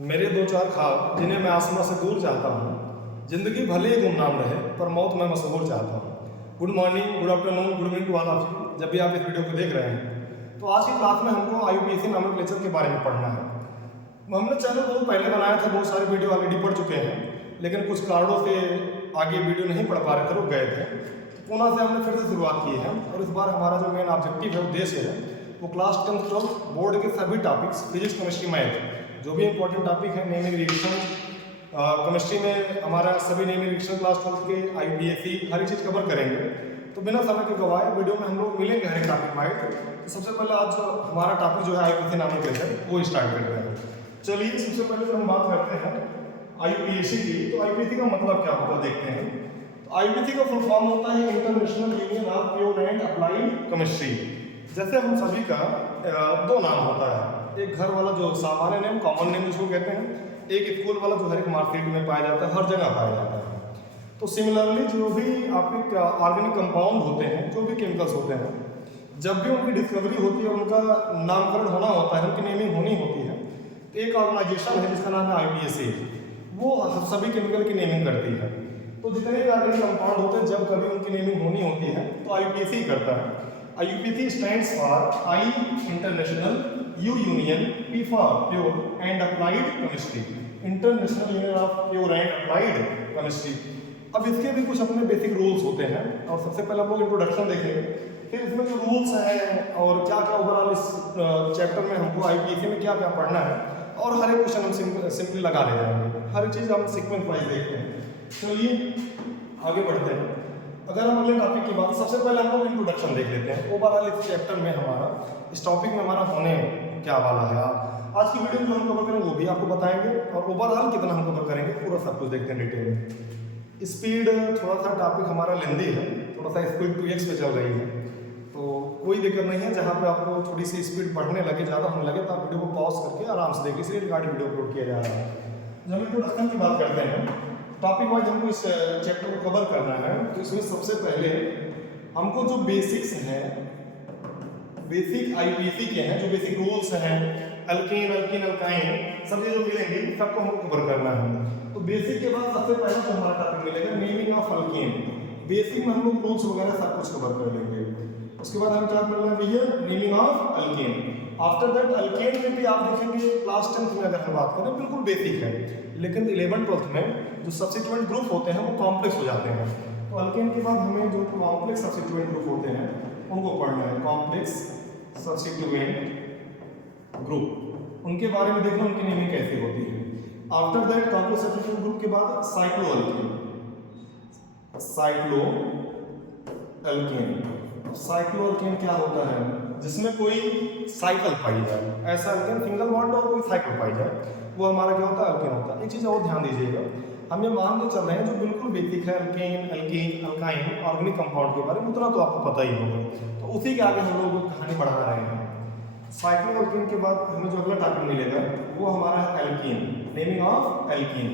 मेरे दो चार ख्वाब जिन्हें मैं आसमां से दूर चाहता हूँ। ज़िंदगी भले ही गुमनाम रहे पर मौत मैं मशहूर चाहता हूँ। Good morning, good afternoon, good evening to all of you, जब भी आप इस वीडियो को देख रहे हैं। तो आज की क्लास में हमको IUPAC नामक लेक्चर के बारे में पढ़ना है। हमने चैनल बहुत पहले बनाया था, बहुत सारे वीडियो ऑलरेडी पढ़ चुके हैं, लेकिन कुछ कारणों से आगे वीडियो नहीं पढ़ पा रहे थे, रुक गए थे। पुनः से हमने फिर से शुरुआत की है और इस बार हमारा जो मेन ऑब्जेक्टिव है, उद्देश्य है, वो क्लास 10th 12th बोर्ड के सभी टॉपिक्स, फिजिक्स, केमिस्ट्री, मैथ, जो भी इंपॉर्टेंट टॉपिक है, नेमिंग रिएक्शन, केमिस्ट्री में हमारा सभी नेमिंग रिएक्शन क्लास 12th के, IUPAC, हर चीज़ कवर करेंगे। तो बिना समय के गवाए वीडियो में हम लोग मिलेंगे हर एक टॉपिक वाइज। तो सबसे पहले आज हमारा टॉपिक जो है IUPAC नामक लेक्चर, वो स्टार्ट कर रहे हैं। चलिए सबसे पहले जो हम बात करते हैं IUPAC की, तो IUPAC का मतलब क्या होता है देखते हैं। तो IUPAC का फुल फॉर्म होता है international union of pure and applied chemistry. जैसे हम सभी का दो नाम होता है, एक घर वाला जो सामान्य नेम, कॉमन नेम जिसको कहते हैं, एक स्कूल वाला जो हर एक मार्केट में पाया जाता है, हर जगह पाया जाता है। तो सिमिलरली जो भी आपके ऑर्गेनिक कंपाउंड होते हैं, जो भी केमिकल्स होते हैं, जब भी उनकी डिस्कवरी होती है, उनका नामकरण होना होता है, उनकी नेमिंग होनी होती है, तो एक ऑर्गेनाइजेशन है जिसका नाम है IUPAC, वो सभी केमिकल की नेमिंग करती है। तो जितने भी ऑर्गेनिक कंपाउंड होते हैं, जब कभी उनकी नेमिंग होनी होती है तो IUPAC करता है। IUPAC stands for I International, U Union, P for Pure and Applied Chemistry, International Union of Pure and Applied Chemistry। अब इसके भी कुछ अपने बेसिक रूल्स होते हैं और सबसे पहले हम लोग इंट्रोडक्शन देखेंगे, फिर इसमें जो रूल्स हैं और क्या क्या ओवरऑल इस चैप्टर में हमको IUPAC में क्या क्या पढ़ना है, और हर एक क्वेश्चन हम सिंपली लगा ले जाएंगे। हर चीज़ हम सीक्वेंस वाइज देखते हैं। चलिए आगे बढ़ते हैं। अगर हम अगले टॉपिक की बात, सबसे पहले हम लोग इंट्रोडक्शन देख लेते हैं। ओवरऑल इस चैप्टर में हमारा, इस टॉपिक में हमारा होने क्या वाला है। आज की वीडियो जो हम कवर करेंगे वो भी आपको बताएंगे, और ओवरऑल कितना हम कवर करेंगे पूरा सब कुछ देखते हैं डिटेल में। स्पीड थोड़ा सा टॉपिक हमारा लेंदी है, थोड़ा सा स्पीड 2x पे चल रही है, तो कोई दिक्कत नहीं है। जहाँ पे आपको थोड़ी सी स्पीड बढ़ने लगे, ज़्यादा होने लगे, तो आप वीडियो को पॉज करके आराम से देखिए, इसलिए रिकॉर्ड वीडियो अपलोड किया जा रहा है। जब हम इंट्रोडक्शन की बात करते हैं, टॉपिक वाइज हमको इस चैप्टर को कवर करना है, तो इसमें सबसे पहले हमको जो बेसिक्स हैं, बेसिक IUPAC के हैं, जो बेसिक रूल्स हैं, अल्केन, अल्कीन, अल्काइन, सब ये जो मिलेंगे सबको हमको कवर करना है। तो बेसिक के बाद सबसे पहले जो हमारा टॉपिक मिलेगा नेमिंग ऑफ अल्केन। बेसिक में हम लोग रूल्स वगैरह सब कुछ कवर कर लेंगे। उसके बाद हमें क्या मिलना है भैया, naming of alkane. After that alkane में भी आप देखेंगे क्लास 10th में अगर हम बात करें बिल्कुल बेसिक है, लेकिन 11th 12th में जो सब्स्टिट्यूएंट ग्रुप होते हैं वो कॉम्प्लेक्स हो जाते हैं। तो अल्केन के बाद हमें जो कॉम्प्लेक्स सब्स्टिट्यूएंट ग्रुप होते हैं उनको पढ़ना है, कॉम्प्लेक्स सब्स्टिट्यूएंट ग्रुप, उनके बारे में देखना उनकी नेमिंग कैसे होती है। After that complex substituent group के बाद cyclo alkane, cyclo alkane. Cyclo alkane क्या होता है, जिसमें कोई साइकिल पाई जाए, ऐसा अल्केन सिंगल बॉन्ड और कोई साइकिल पाई जाए, वो हमारा क्या होता है, अल्केन होता है। एक चीज़ और ध्यान दीजिएगा, हम ये मान के चल रहे हैं जो बिल्कुल बेसिक है, alkane, alkyne, alkyne, organic compound के बारे में उतना तो आपको पता ही होगा, तो उसी के आगे हम लोग कहानी बढ़ा रहे हैं। साइक्लो अल्केन के बाद हमें जो अगला टॉपिक मिलेगा वो हमारा है alkene, naming of alkene.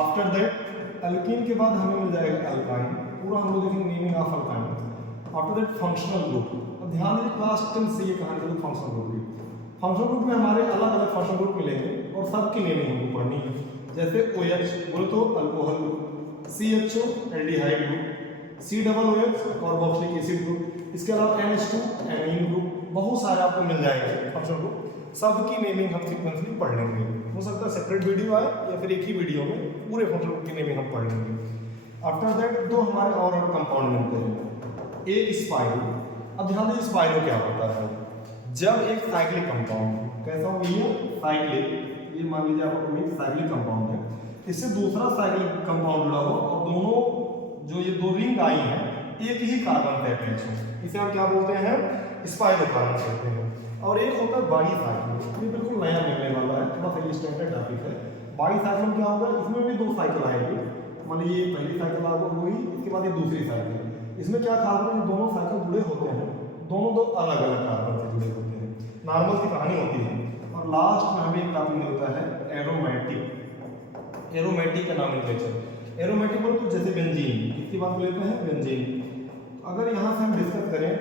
After that alkyne के बाद हमें मिल जाएगा अल्काइन, पूरा हम लोग देखेंगे naming of alkyne. After that functional group, और ध्यान दीजिए क्लास 10 से ये कहानी चलो फंक्शनल ग्रुप की। फंक्शनल ग्रुप में हमारे अलग अलग फंक्शनल ग्रुप मिलेंगे और सबकी नेमिंग हमको पढ़नी है। जैसे OH बोले तो alcohol group, CHO aldehyde group, COOH carboxylic acid group, इसके अलावा NH2 एमीन ग्रुप, बहुत सारे आपको मिल जाएंगे फंक्शनल ग्रुप। सबकी नेमिंग हम सीक्वेंसली पढ़ लेंगे। हो सकता है सेपरेट वीडियो आए या फिर एक ही वीडियो में पूरे फंक्शनल ग्रुप की नेमिंग हम पढ़ लेंगे। आफ्टर दैट दो हमारे और कंपाउंड मिलते हैं, एक स्पाइरो। अब ध्यान दीजिए स्पाइरो क्या होता है, जब एक साइक्लिक कंपाउंड, कैसा हो ये साइक्लिक, ये मान लीजिए आपका कोई साइक्लिक कंपाउंड है, इससे दूसरा साइक्लिक कंपाउंड जुड़ा हो और दोनों जो ये दो रिंग आई हैं एक ही कार्बन पे अटैच हो, इसे हम क्या बोलते हैं, स्पाइरो कार्बन कहते हैं। और एक होता है बाई साइक्लिक, ये बिल्कुल नया मिलने वाला है, थोड़ा सा ये स्टैंडर्ड टॉपिक है। बाई साइक्लिक में क्या होगा, इसमें भी दो साइकिल आएगी, मान लीजिए ये पहली साइकिल आपको हुई, इसके बाद ये दूसरी साइकिल। इसमें क्या कार्बन दोनों साइकिल जुड़े होते हैं, दोनों दो अलग अलग कार्बन से जुड़े होते हैं, नॉर्मल की कहानी होती है। और लास्ट में हमें एक टॉपिक मिलता है एरोमेटिक। एरोमेटिक का नाम लिखिए, एरोमेटिक बोल तो जैसे बेंजीन, इसकी बात लेते हैं बेंजीन। अगर यहाँ से हम डिस्कस करें,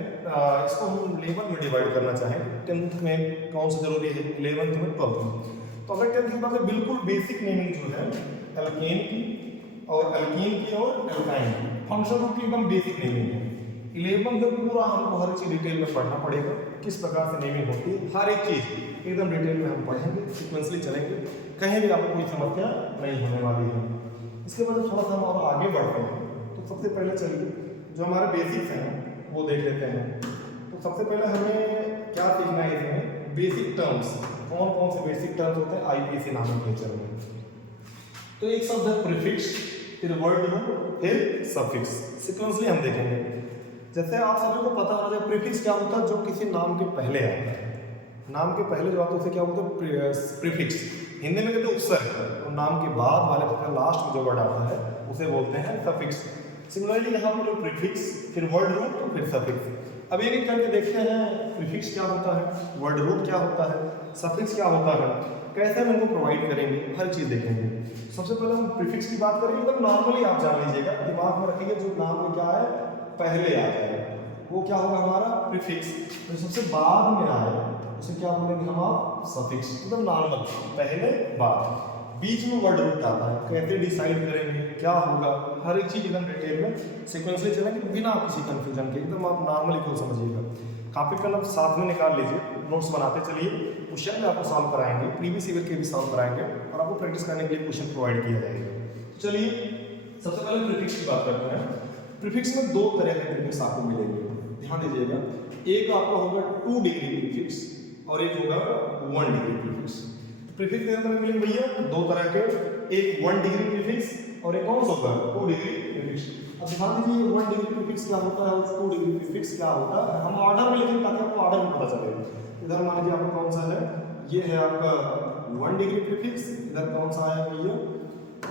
इसको हम लेवल में डिवाइड करना चाहें, 10th में कौन सा जरूरी है, 11th में 12th में, तो अगर 10 के बाद में बिल्कुल बेसिक नेमिंग जो है एल्केन की और एल्कीन की और एल्काइन की, फंक्शनल ग्रुप की एकदम बेसिक नेमिंग है। 11 में पूरा हमको हर चीज़ डिटेल में पढ़ना पड़ेगा, किस प्रकार से नेमिंग होती है, हर एक चीज़ एकदम डिटेल में हम पढ़ेंगे, सीक्वेंसली चलेंगे, कहीं भी आपको कोई समस्या नहीं होने वाली है। इसके बाद थोड़ा सा हम और आगे बढ़ते हैं, तो सबसे पहले चलिए जो हमारे बेसिक्स हैं वो देख लेते हैं। तो सबसे पहले हमें क्या सीखना है इसमें, बेसिक टर्म्स, कौन कौन से बेसिक टर्म्स होते हैं आईपीसी नोमेनक्लेचर में। तो एक शब्द है प्रीफिक्स, फिर वर्ड रूट, फिर सफिक्स, सीक्वेंसली हम देखेंगे। जैसे आप सभी को पता होना चाहिए प्रीफिक्स क्या होता है, जो किसी नाम के पहले आता है। नाम के पहले जो आता है उसे क्या बोलते हैं, प्रीफिक्स। हिंदी में कहते हैं उपसर्ग, और नाम के बाद वाले तो लास्ट में जो वर्ड आता है उसे बोलते हैं सफिक्स। सिमिलरली यहाँ पर प्रीफिक्स, फिर वर्ड रूट, फिर सफिक्स। अब एक एक करके देखते हैं, प्रीफिक्स क्या होता है, वर्ड रूट क्या होता है, सफिक्स क्या होता है, कैसे हम इनको प्रोवाइड करेंगे, हर चीज़ देखेंगे। सबसे पहले हम प्रीफिक्स की बात करेंगे, एकदम नॉर्मली आप जान लीजिएगा, दिमाग में रखिए जो नाम में क्या है पहले आ जाए वो क्या होगा हमारा प्रीफिक्स। तो सबसे बाद में आए उसे क्या बोलेंगे हम, आप सफिक्स। एकदम नॉर्मल, पहले बाद, बीच में वर्ड रूट आता है, कैसे डिसाइड करेंगे क्या होगा, हर एक चीज़ एकदम डिटेल में सीक्वेंसली चलेंगे बिना किसी कंफ्यूजन के, एकदम आप नॉर्मली क्यों समझिएगा। कॉपी पेन आप साथ में निकाल लीजिए, नोट्स बनाते चलिए, क्वेश्चन भी आपको सॉल्व कराएंगे, प्रीवियस ईयर के भी सॉल्व कराएंगे और आपको प्रैक्टिस करने के लिए क्वेश्चन प्रोवाइड किया जाएगा। चलिए सबसे पहले प्रीफिक्स की बात करते हैं। प्रीफिक्स में दो तरह के प्रीफिक्स आपको मिलेंगे, ध्यान दीजिएगा। एक आपका होगा 2 डिग्री प्रीफिक्स और एक होगा 1 डिग्री प्रीफिक्स। प्रीफिक्स के अंदर मिलेंगे भैया दो तरह के, एक 1 डिग्री प्रीफिक्स और एक कौन सा होगा 2 डिग्री प्रीफिक्स। अब ध्यान दीजिए 1 डिग्री प्रीफिक्स क्या होता है और 2 डिग्री प्रीफिक्स क्या होता है, हम ऑर्डर में लिखेंगे ताकि आपको ऑर्डर में पता चले। इधर मान लीजिए आपका कौन सा है, ये है आपका 1 डिग्री प्रीफिक्स, इधर कौन सा है भैया,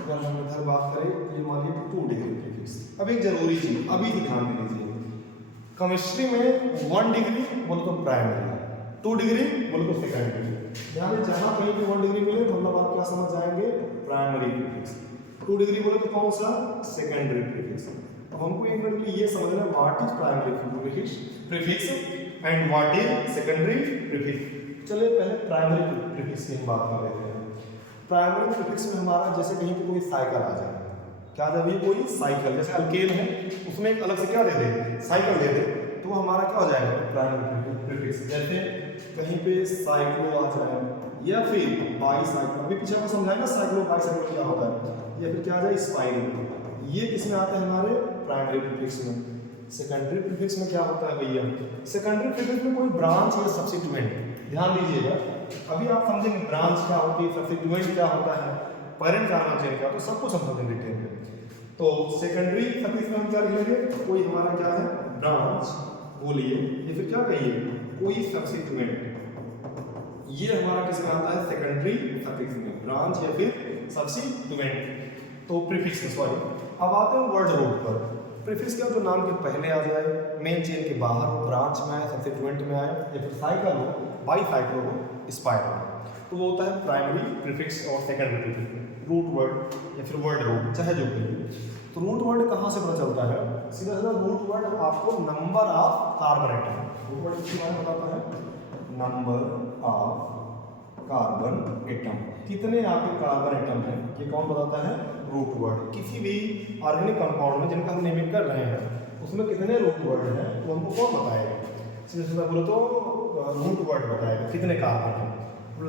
अगर हम इधर बात करें ये मान लीजिए 2 डिग्री प्रीफिक्स। अब एक जरूरी चीज अभी ध्यान दे लीजिए, केमिस्ट्री में 1 डिग्री बोलो तो प्राइमरी, 2 डिग्री बोलो तो सेकेंडरी। ध्यान दीजिए जहाँ कहीं भी 1 डिग्री मिले मतलब आप क्या समझ जाएंगे, प्राइमरी प्रीफिक्स। 2 डिग्री बोले तो कौन सा, सेकेंडरी प्रीफिक्स। अब हमको एक मिनट के लिए ये समझना है what is primary prefix and what is secondary prefix. चलिए पहले प्राइमरी प्रीफिक्स की बात कर लेते हैं। प्राइमरी प्रीफिक्स में हमारा जैसे कहीं पे कोई साइकिल आ जाए, क्या जब ये कोई साइकिल जैसे अल्केन है उसमें एक अलग से क्या दे दे, साइकिल दे दे, तो हमारा क्या हो जाएगा प्राइमरी प्रीफिक्स। जैसे कहीं पे साइक्लो आ जाए या फिर बाईसाइक्लो, अभी पीछे आपको समझाएंगे साइक्लो बाईसाइक्लो क्या होता है, या फिर क्या आ जाए स्पाइरल, ये किसमें आते हैं हमारे प्राइमरी प्रीफिक्स में। सेकेंडरी प्रीफिक्स में क्या होता है भैया, सेकेंडरी प्रीफिक्स में कोई ब्रांच या सब्स्टिट्यूएंट, ध्यान दीजिएगा अभी आप समझेंगे ब्रांच क्या होती है, सब्स्टिट्यूएंट क्या होता है, पेरेंट कार्बन चेन क्या, तो सब कुछ हम समझेंगे डिटेल में। तो सेकेंडरी प्रीफिक्स में हम क्या लिखेंगे, कोई हमारा क्या है ब्रांच बोलिए या फिर क्या कहिए कोई सब्स्टिट्यूएंट, ये हमारा किसमें आता है सेकेंडरी सफिक्स में, ब्रांच या फिर सब्स्टिट्यूएंट। तो प्रीफिक्स में सॉरी। अब आते हैं वर्ड रूट पर। प्रीफिक्स क्या, जो नाम के पहले आ जाए, मेन चेन के बाहर हो, ब्रांच में आए, सब्स्टिट्यूएंट में आए, या फिर साइकिल हो, बाईसाइक्लो हो, स्पाइरल हो, तो वो होता है प्राइमरी प्रीफिक्स और सेकेंडरी प्रीफिक्स। रूट वर्ड या फिर वर्ड रूट चाहे जो भी। तो रूट वर्ड कहाँ से पता चलता है, सीधा सीधा रूट वर्ड आपको number of carbon atom, root word किसके बारे में बताता है, नंबर ऑफ कार्बन एटम, कितने आपके कार्बन एटम हैं, ये कौन बताता है रूट वर्ड। किसी भी ऑर्गेनिक कंपाउंड में जिनका हम नेमिंग कर रहे हैं उसमें कितने रूट वर्ड हैं वो हमको कौन बताएगा, सीधा सीधा बोलो तो रूट वर्ड बताएगा कितने कार्बन हैं।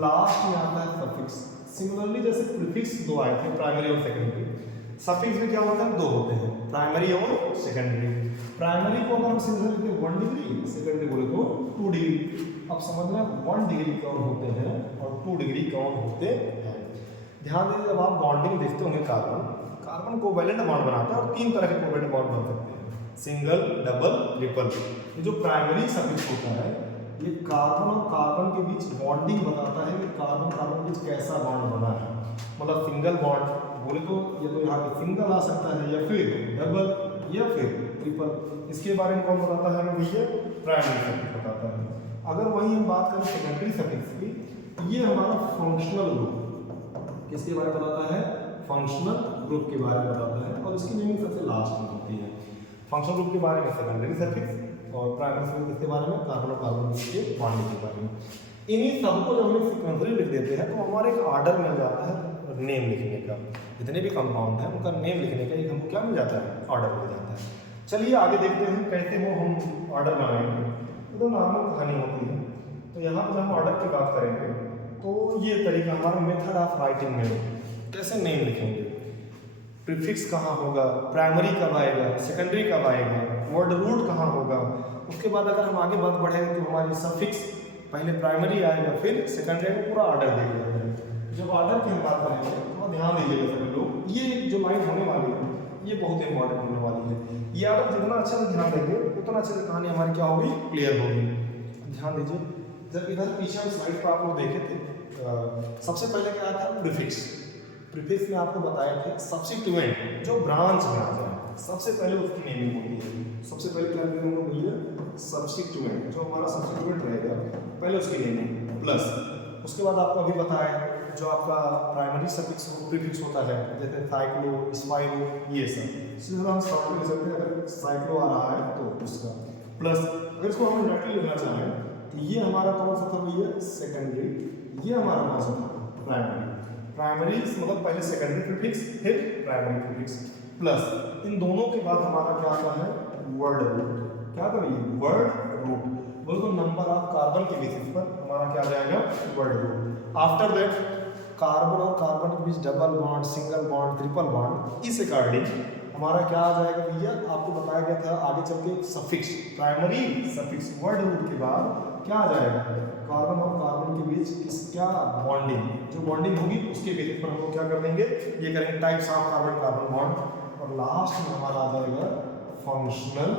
लास्ट में आता है सफिक्स। सिमिलरली जैसे प्रीफिक्स दो आए थे प्राइमरी और सेकेंडरी, सफिक्स में क्या होता है दो होते हैं, प्राइमरी और सेकेंडरी। प्राइमरी को अगर हम सीधा लिखते हैं 1 डिग्री, सेकेंडरी बोले तो 2 डिग्री। अब समझना 1 डिग्री कौन होते हैं और 2 डिग्री कौन होते हैं। ध्यान दीजिए जब आप बॉन्डिंग देखते होंगे कार्बन कोवैलेंट बॉन्ड बनाता है और 3 तरह के कोवैलेंट बॉन्ड बन सकते हैं, सिंगल, डबल, ट्रिपल। ये जो प्राइमरी सफिक्स होता है ये कार्बन और कार्बन के बीच बॉन्डिंग बताता है कि कार्बन कार्बन के बीच कैसा बॉन्ड बना है, मतलब सिंगल बॉन्ड बोले तो ये तो यहाँ पे सिंगल आ सकता है या फिर डबल या फिर ट्रिपल। इसके बारे में कौन बताता है हमें भैया, प्राइमरी सफिक्स बताता है। अगर वहीं हम बात करें सेकेंडरी सफिक्स की, ये हमारा फंक्शनल ग्रुप किसके बारे में बताता है, फंक्शनल ग्रुप के बारे में बताता है और इसकी मीनिंग सबसे लास्ट में होती है। फंक्शनल ग्रुप के बारे में सेकेंडरी सफिक्स और प्राइमरी सफिक्स के बारे में कार्बन और कार्बन के बॉन्डिंग के बारे में। इन्हीं सबको जब हम सीक्वेंसली लिख देते हैं तो हमारे एक ऑर्डर मिल जाता है नेम लिखने का। जितने भी कंपाउंड हैं उनका नेम लिखने का एक हमको क्या मिल जाता है, ऑर्डर मिल जाता है। चलिए आगे देखते हैं कैसे वो हम ऑर्डर बनाएंगे। तो नॉर्मल कहानी होती है। तो यहाँ पर जब हम ऑर्डर की बात करेंगे तो ये तरीका हमारा मेथड ऑफ राइटिंग में कैसे नेम लिखेंगे। प्रीफिक्स कहाँ होगा, प्राइमरी कब आएगा, सेकेंडरी कब आएगा, वर्ड रूट कहाँ होगा। उसके बाद अगर हम आगे बात बढ़ेंगे तो हमारी सफिक्स पहले प्राइमरी आएगा फिर सेकेंडरी को पूरा ऑर्डर दे दिया। जब ऑर्डर की हम बात करेंगे तो ध्यान दीजिएगा सभी लोग, ये जो लाइन होने वाली है ये बहुत इंपॉर्टेंट होने वाली है। ये ऑर्डर जितना अच्छे से ध्यान देंगे उतना अच्छे से कहानी हमारी क्या होगी, क्लियर होगी। ध्यान दीजिए, जब इधर पीछे हम स्लाइड पर आप लोग देखे थे सबसे पहले क्या था, प्रीफिक्स। प्रीफिक्स में आपको बताया था सब्स्टिट्यूएंट जो ब्रांच में आता है सबसे पहले उसकी नेमिंग होती है। सबसे पहले क्या करेंगे हम लोग भैया, सब्स्टिट्यूएंट जो हमारा सब्स्टिट्यूएंट रहेगा पहले उसकी नेमिंग प्लस। उसके बाद आपको अभी बताया जो आपका प्राइमरी सफिक्स प्रीफिक्स होता है जैसे साइक्लो, स्पाइरो, ये सब। सीधा हम शॉर्ट में ले सकते हैं, अगर साइक्लो आ रहा है तो उसका प्लस। अगर इसको हम डायरेक्टली लिखना चाहें तो ये हमारा कौन सा था भैया, सेकेंडरी। ये हमारा कौन सा था, प्राइमरी। प्राइमरी मतलब पहले सेकेंडरी प्रीफिक्स फिर प्राइमरी प्रीफिक्स प्लस। इन दोनों के बाद हमारा क्या आता है, वर्ड रूट। क्या था ये, वर्ड रूट। बोलो तो नंबर ऑफ कार्बन के बेसिस पर हमारा क्या जाएगा, word root. After that carbon और कार्बन के बीच double bond, single bond, triple bond, इस अकॉर्डिंग हमारा क्या आ जाएगा भैया, आपको बताया गया था आगे चल के suffix, primary suffix word root के बाद क्या आ जाएगा, कार्बन और कार्बन के बीच किस क्या बॉन्डिंग, जो बॉन्डिंग होगी उसके बेसिस पर हम लोग क्या कर देंगे, ये करेंगे types of carbon carbon bond. और लास्ट में हमारा आ जाएगा फंक्शनल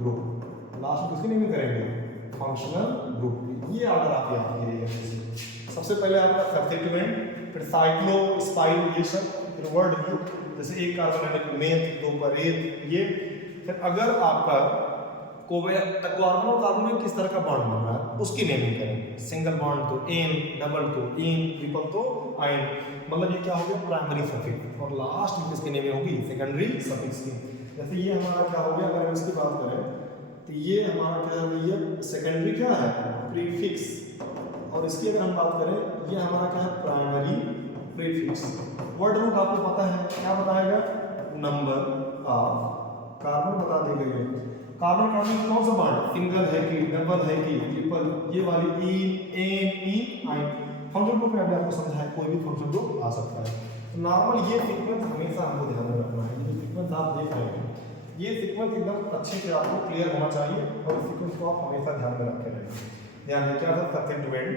ग्रुप। लास्ट में किसकी नेमिंग करेंगे, फंक्शनल ग्रुप। ये ऑर्डर आप याद कीजिएगा। सबसे पहले आपका सब्स्टिट्यूएंट, फिर साइक्लो, स्पाइरो, ये सब, फिर वर्ड रूट। जैसे एक कार्बन है मेथ, दो पर एक, ये। फिर अगर आपका कार्बन और कार्बन में किस तरह का बॉन्ड बन रहा है उसकी नेमिंग करेंगे। सिंगल बॉन्ड तो एन, डबल तो इन, ट्रिपल तो आइन। मतलब ये क्या हो गया, प्राइमरी सफिक्स। और लास्ट में किसकी नेमिंग होगी, सेकेंडरी सफिक्स की। जैसे ये हमारा क्या हो गया, अगर हम इसकी बात करें तो ये हमारा क्या है, ये सेकेंडरी क्या है, प्रीफिक्स। और इसकी अगर हम बात करें ये हमारा क्या है, प्राइमरी प्रीफिक्स। वर्ड रूट आपको पता है क्या बताएगा, नंबर ऑफ कार्बन बता दी गई है। कार्बन कार्बन कौन सा बॉन्ड, सिंगल है कि डबल है कि ट्रिपल, ये वाली ई, एन, ई, आइन। फंक्शन ग्रुप में अभी आपको समझा है, कोई भी फंक्शन ग्रुप आ सकता है। तो नॉर्मल ये सीक्वेंस हमेशा हमको ध्यान में रखना है। ये सीक्वेंस आप देख रहे हैं, ये सीक्वेंस एकदम अच्छे से आपको क्लियर होना चाहिए और इस सीक्वेंस को आप हमेशा ध्यान में रखे रहेंगे। ध्यान में क्या था, सब्स्टिट्यूएंट,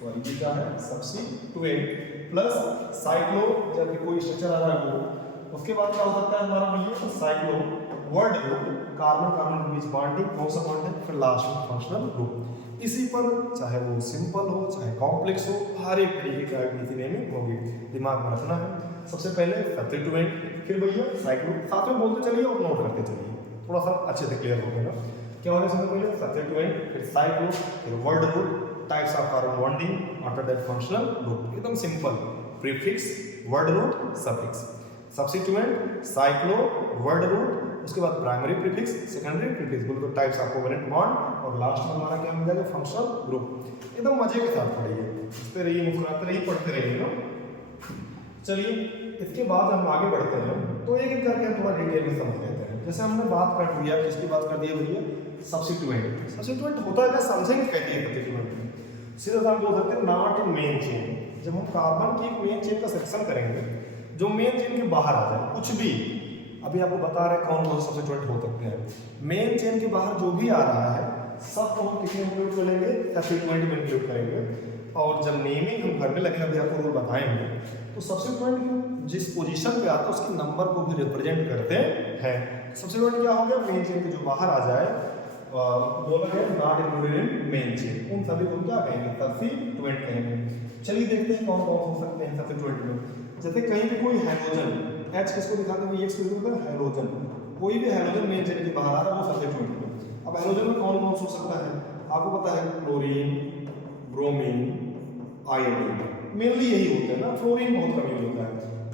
सॉरी ये क्या है, सब्स्टिट्यूएंट प्लस साइक्लो, जब कोई स्ट्रक्चर आ रहा है वो। उसके बाद क्या हो सकता है हमारा ये cyclo, word group, carbon carbon के बीच बॉन्डिंग, कौन सा बॉन्ड है, फिर लास्ट में फंक्शनल ग्रुप। इसी पर चाहे वो सिंपल हो चाहे कॉम्प्लेक्स हो, हर एक तरीके का इसी नेमिंग होगी, दिमाग में रखना है। सबसे पहले सब्स्टिट्यूएंट, फिर भैया साइक्लो, साथ में बोलते चलिए और नोट करते चलिए, थोड़ा सा अच्छे से क्लियर हो गया। क्या होगा, सबसे पहले सब्स्टिट्यूएंट, फिर साइक्लो, फिर word root, types of carbon bonding, after that functional group. एकदम simple, prefix, word root, suffix. Substituent, cyclo, word root, उसके बाद प्राइमरी प्रीफिक्स, सेकेंडरी प्रीफिक्स, बोलो तो टाइप्स ऑफ कोवेलेंट बॉन्ड, और लास्ट में हमारा क्या मिल जाएगा, फंक्शनल ग्रुप। एकदम मजे के साथ पढ़िए, हंसते रहिए, मुस्कुराते रहिए, पढ़ते रहिए ना। चलिए इसके बाद हम आगे बढ़ते हैं, तो एक एक करके थोड़ा डिटेल में समझ लेते हैं। जैसे हमने बात कर दिया, किसकी बात कर दी है भैया, सब्स्टिट्यूएंट। सब्स्टिट्यूएंट होता है क्या, समझेंगे कैसे है सब्स्टिट्यूएंट। सीधा हम बोल सकते हैं नॉट इन मेन चेन। जब हम कार्बन की मेन चेन का सेक्शन करेंगे, जो मेन चेन के बाहर आ जाए कुछ भी, अभी आपको बता रहे हैं कौन कौन से सब्स्टिट्यूएंट हो सकते हैं। मेन चेन के बाहर जो भी आ रहा है सबको हम किसमें इंक्लूड करेंगे, सब्स्टिट्यूएंट में इंक्लूड करेंगे। और जब नेमिंग हम करने लगे, अभी आपको रूल बताएंगे, तो सब्स्टिट्यूएंट जिस पोजीशन पे आता है उसके नंबर को भी रिप्रेजेंट करते हैं। सब्स्टिट्यूएंट क्या हो गया, मेन चेन के जो बाहर आ जाए, बोला गया not included in main chain, उन सभी को क्या कहेंगे, सब्स्टिट्यूएंट कहेंगे। चलिए देखते हैं कौन कौन हो सकते हैं सब्स्टिट्यूएंट में। जैसे कहीं भी कोई हाइड्रोजन, H किसको दिखाते हैं, X किसको दिखाते हैं, हाइड्रोजन। कोई भी हाइड्रोजन मेन चेन के बाहर आ रहा है वो सब्स्टिट्यूएंट है। अब हाइड्रोजन में कौन कौन हो सकता है, आपको पता है, क्लोरीन, ब्रोमीन, आयोडीन, मेनली यही होता है ना। फ्लोरीन बहुत कम यूज होता है।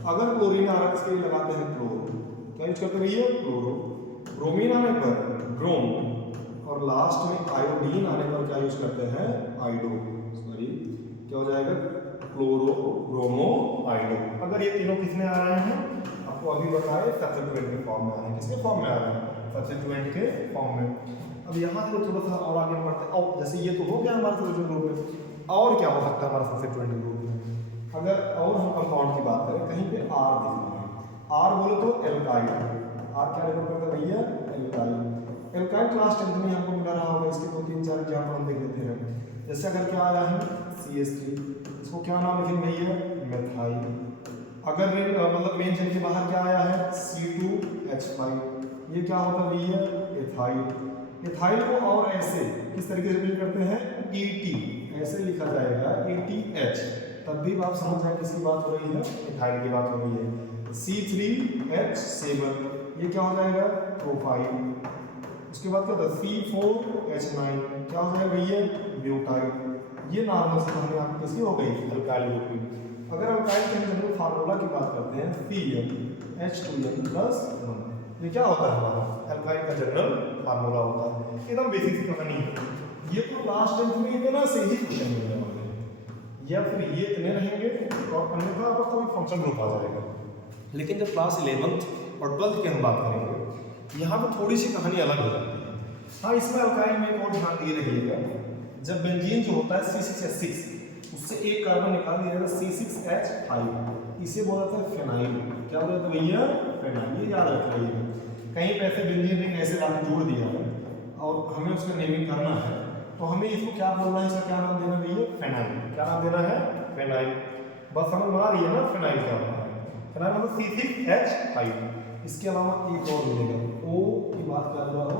अगर क्लोरीन आ रहा है इसके लिए लगाते हैं क्लोरो, क्या यूज करते हैं भैया, क्लोरो। ब्रोमीन आने पर ब्रोम, और लास्ट में आयोडीन आने पर क्या यूज करते हैं, आयोडो, सॉरी क्या हो जाएगा, क्लोरो ब्रोमो आयोडो। अगर ये तीनों किसमें आ रहे हैं, आपको अभी बताए सब्स्टिट्यूएंट के फॉर्म में आ रहे हैं। किसके फॉर्म में आ रहे हैं, सब्स्टिट्यूएंट के फॉर्म में। अब यहाँ से थोड़ा सा और आगे बढ़ते हैं। और जैसे ये तो हो गया हमारा सब्स्टिट्यूएंट ग्रुप में, और क्या हो सकता है हमारा सब्स्टिट्यूएंट ग्रुप में। अगर और हम कंपाउंड की बात करें, कहीं पे आर दिखना है, आर बोले तो एल्काइल। आर क्या रिपोर्ट करता है भैया, एल्काइल। एल्काइल क्लास 10 में हमको मिला रहा होगा, इसके 2-3-4 एग्जाम्पल हम देख लेते हैं। जैसे अगर क्या आया है CH3, इसको क्या नाम लिखेंगे भैया, मेथाइल। अगर मतलब मेन चेन के बाहर क्या आया है, C2H5, ये क्या होता है भैया, एथाइल। एथाइल को और ऐसे किस तरीके से बिल्ड करते हैं, ET, ऐसे लिखा जाएगा ETH, तब भी आप समझ जाए किसकी बात हो रही है, एथाइल की बात हो रही है। C3H7, ये क्या हो जाएगा, प्रोपाइल। उसके बाद क्या होता है, C4H9, क्या हो जाएगा भैया, ब्यूटाइल। ये नॉर्मल से हमने आपकी किसकी हो गई, अल्काइल ग्रुप की। अगर अल्काइल के जनरल फार्मूला की बात करते हैं, CnH2n+1, ये क्या होता है हमारा, अल्काइल का जनरल फार्मूला होता है। एकदम बेसिक सी कहानी है ये, तो लास्ट टेंथ में इतना से ही क्वेश्चन मिलने वाले हैं, या फिर ये इतने रहेंगे और अन्यथा आपका कोई फंक्शन ग्रुप आ जाएगा। लेकिन जब क्लास 11th और 12th की हम बात करेंगे, यहाँ पर थोड़ी सी कहानी अलग हो जाती है। हाँ, इसमें अल्काइल में एक और ध्यान दिए रहिएगा, जब बेंजीन जो होता है C6H6, उससे एक कार्बन निकाल दिया जाएगा C6H5, इसे बोला था फेनाइल। क्या बोला था भैया, फेनाइल। ये याद रखिएगा। कहीं पे ऐसे बेंजीन रिंग ऐसे लाके जोड़ दिया है और हमें उसका नेमिंग करना है, तो हमें इसको क्या बोलना है, इसका क्या नाम देना भैया, फेनाइल। क्या नाम देना है, फेनाइल। बस समझ में आ रही है ना फेनाइल क्या होता है। फेनाइल मतलब C6H5। इसके अलावा एक और मिलेगा, O की बात कर रहा हो,